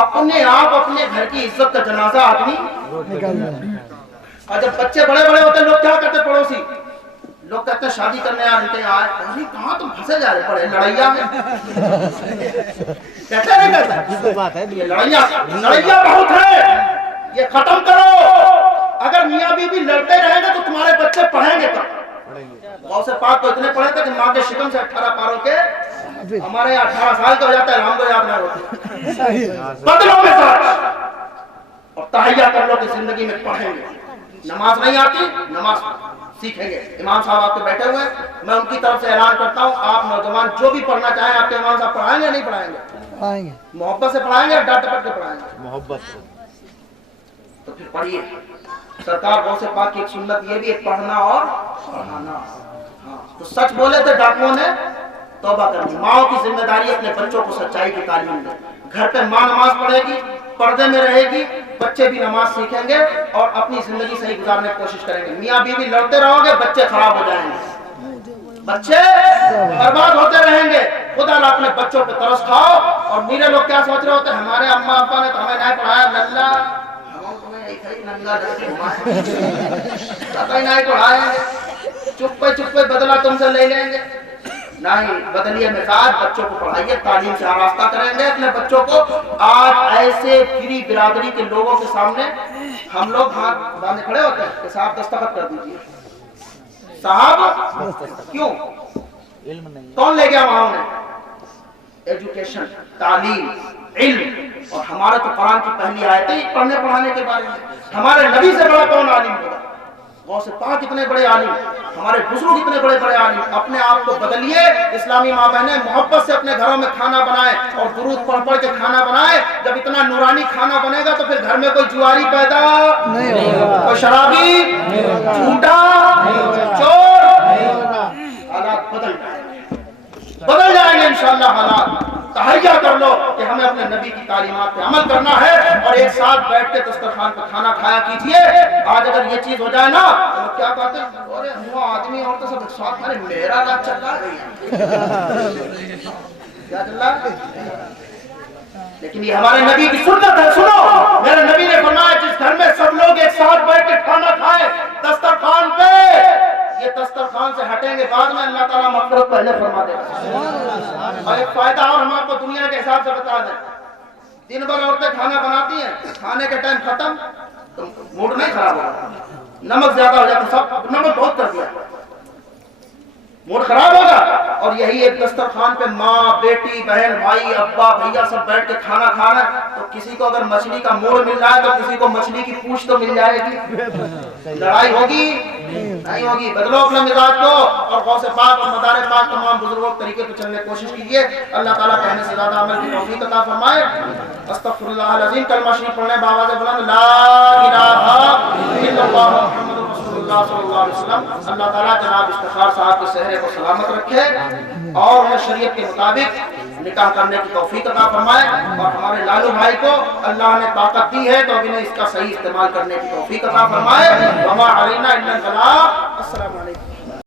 اپنے آپ اپنے گھر کی عزت کا جنازہ آدمی نکالنا ہے۔ اور جب بچے بڑے بڑے ہوتے ہیں لوگ کیا کرتے، پڑوسی لوگ کہتے ہیں شادی کرنے آ رہے آئے، کہاں تم پھنسے جا رہے پڑے لڑائیا میں، کہتے نہیں کہتے یہ لڑائیا بہت ہے، یہ ختم کرو۔ اگر میاں بیوی لڑتے رہیں گے تو تمہارے بچے پڑھیں گے کب؟ غوث پاک تو اتنے پڑھے تھے کہ ماں کے شکم سے 18 پاروں کے، ہمارے یہاں 18 سال کا ہو جاتا ہے، ہم کو یاد نہ ہوتے۔ بدلو میں ساتھ اور تحیہ کر لو کہ زندگی میں پڑھیں گے۔ نماز نہیں آتی، نماز سیکھیں گے۔ امام صاحب آپ کے بیٹھے ہوئے ہیں، میں ان کی طرف سے اعلان کرتا ہوں، آپ نوجوان جو بھی پڑھنا چاہیں آپ کے امام صاحب پڑھائیں گے یا نہیں پڑھائیں گے؟ آئیں گے محبت سے پڑھائیں گے یا ڈانٹ ڈپٹ کے پڑھائیں گے؟ محبت سے۔ تو پھر پڑھیے۔ سرکار غوث پاک کی ایک سنت یہ بھی ہے، پڑھنا اور پڑھانا۔ تو سچ بولے تھے ڈاکوؤں نے توبہ کرنی۔ ماؤں کی ذمہ داری اپنے بچوں کو سچائی کی تعلیم دے۔ گھر پہ ماں نماز پڑھے گی، پردے میں رہے گی، بچے بھی نماز سیکھیں گے اور اپنی زندگی صحیح گزارنے کی کوشش کریں گے۔ میاں بیوی لڑتے رہو گے، بچے خراب ہو جائیں گے، بچے برباد ہوتے رہیں گے۔ خدا نہ اپنے بچوں پہ ترس کھاؤ۔ اور میرے لوگ کیا سوچ رہے ہوتے ہیں، ہمارے اما ابا نے تو ہمیں نہیں پڑھایا، للہ نہیں پڑھائیں گے، چپے بدلہ تم سے لے لیں گے۔ نہیں، بدلیے مزاج، بچوں کو پڑھائیے، تعلیم سے آراستہ کریں گے اپنے بچوں کو۔ آج ایسے گری برادری کے لوگوں کے سامنے ہم لوگ ہاتھ باندھے کھڑے ہوتے ہیں کہ صاحب دستخط کر دیجیے، صاحب کیوں؟ کون لے گیا وہاں نے؟ ایجوکیشن، تعلیم، علم۔ اور ہمارا تو قرآن کی پہلی آیت ہے پڑھنے پڑھانے کے بارے میں۔ ہمارے نبی سے بڑا کون عالم ہوگا؟ غوث پاک اتنے بڑے عالم، ہمارے بزرگ اتنے بڑے بڑے عالم۔ اپنے آپ کو بدلیے، اسلامی ماں بہنیں محبت سے اپنے گھروں میں کھانا بنائیں اور درود پڑھ پڑھ کے کھانا بنائیں۔ جب اتنا نورانی کھانا بنے گا تو پھر گھر میں کوئی جواری پیدا نہیں ہوگا، کوئی شرابی، جھوٹا، چور، حالات بدل جائیں گے انشاءاللہ حالات۔ تحیہ کر لو کہ ہمیں اپنے نبی کی تعلیمات پہ عمل کرنا ہے اور ایک ساتھ بیٹھ کے دسترخوان پہ کھانا کھایا کیجئے۔ آج اگر یہ چیز ہو جائے نا تو لوگ کیا کہتے ہیں، ارے ہوا آدمی اور تو سب ایک ساتھ، ارے میرا راج چل رہا ہے کیا چل رہا ہے؟ لیکن یہ ہمارے نبی کی سنت ہے۔ سنو، میرے نبی نے فرمایا جس گھر میں سب لوگ ایک ساتھ بیٹھ کے کھانا کھائیں دسترخوان پہ، یہ دسترخوان سے ہٹیں گے بعد میں اللہ تعالیٰ مغفرت پہلے فرما دے گا۔ اور ایک فائدہ اور ہم آپ کو دنیا کے حساب سے بتا دیں، دن بھر عورتیں کھانا بناتی ہیں، کھانے کے ٹائم ختم تو موڈ نہیں خراب ہوگا، نمک زیادہ ہو جاتا، سب نمک بہت کر دیا، موڈ خراب ہوگا۔ اور یہی ایک دسترخوان پہ ماں، بیٹی، بہن، بھائی، ابا، بھیا سب بیٹھ کے کھانا کھا رہے ہیں، تو کسی کو اگر مچھلی کا موڑ مل رہا ہے تو کسی کو مچھلی کی پوچھ تو مل جائے گی، لڑائی ہوگی نہیں ہوگی۔ بدلو اپنے مزاج کو اور غوث پاک اور مدار پاک تمام بزرگوں کے طریقے پہ چلنے کی کوشش کیجیے۔ اللہ تعالیٰ کہنے سے زیادہ عمل کی توفیق عطا فرمائے۔ استغفر اللہ العظیم، کلمہ شریف پڑھنے بآواز بلند، لا الہ الا اللہ محمد رسول اللہ صلی اللہ علیہ وسلم۔ اللہ تعالیٰ جناب افتخار صاحب کے صحرے کو سلامت رکھے اور انہیں شریعت کے مطابق نکاح کرنے کی توفیق عطا فرمائے، اور ہمارے لالو بھائی کو اللہ نے طاقت دی ہے تو اب انہیں اس کا صحیح استعمال کرنے کی توفیق عطا فرمائے۔ وما علینا الا البلاغ۔ السلام علیکم۔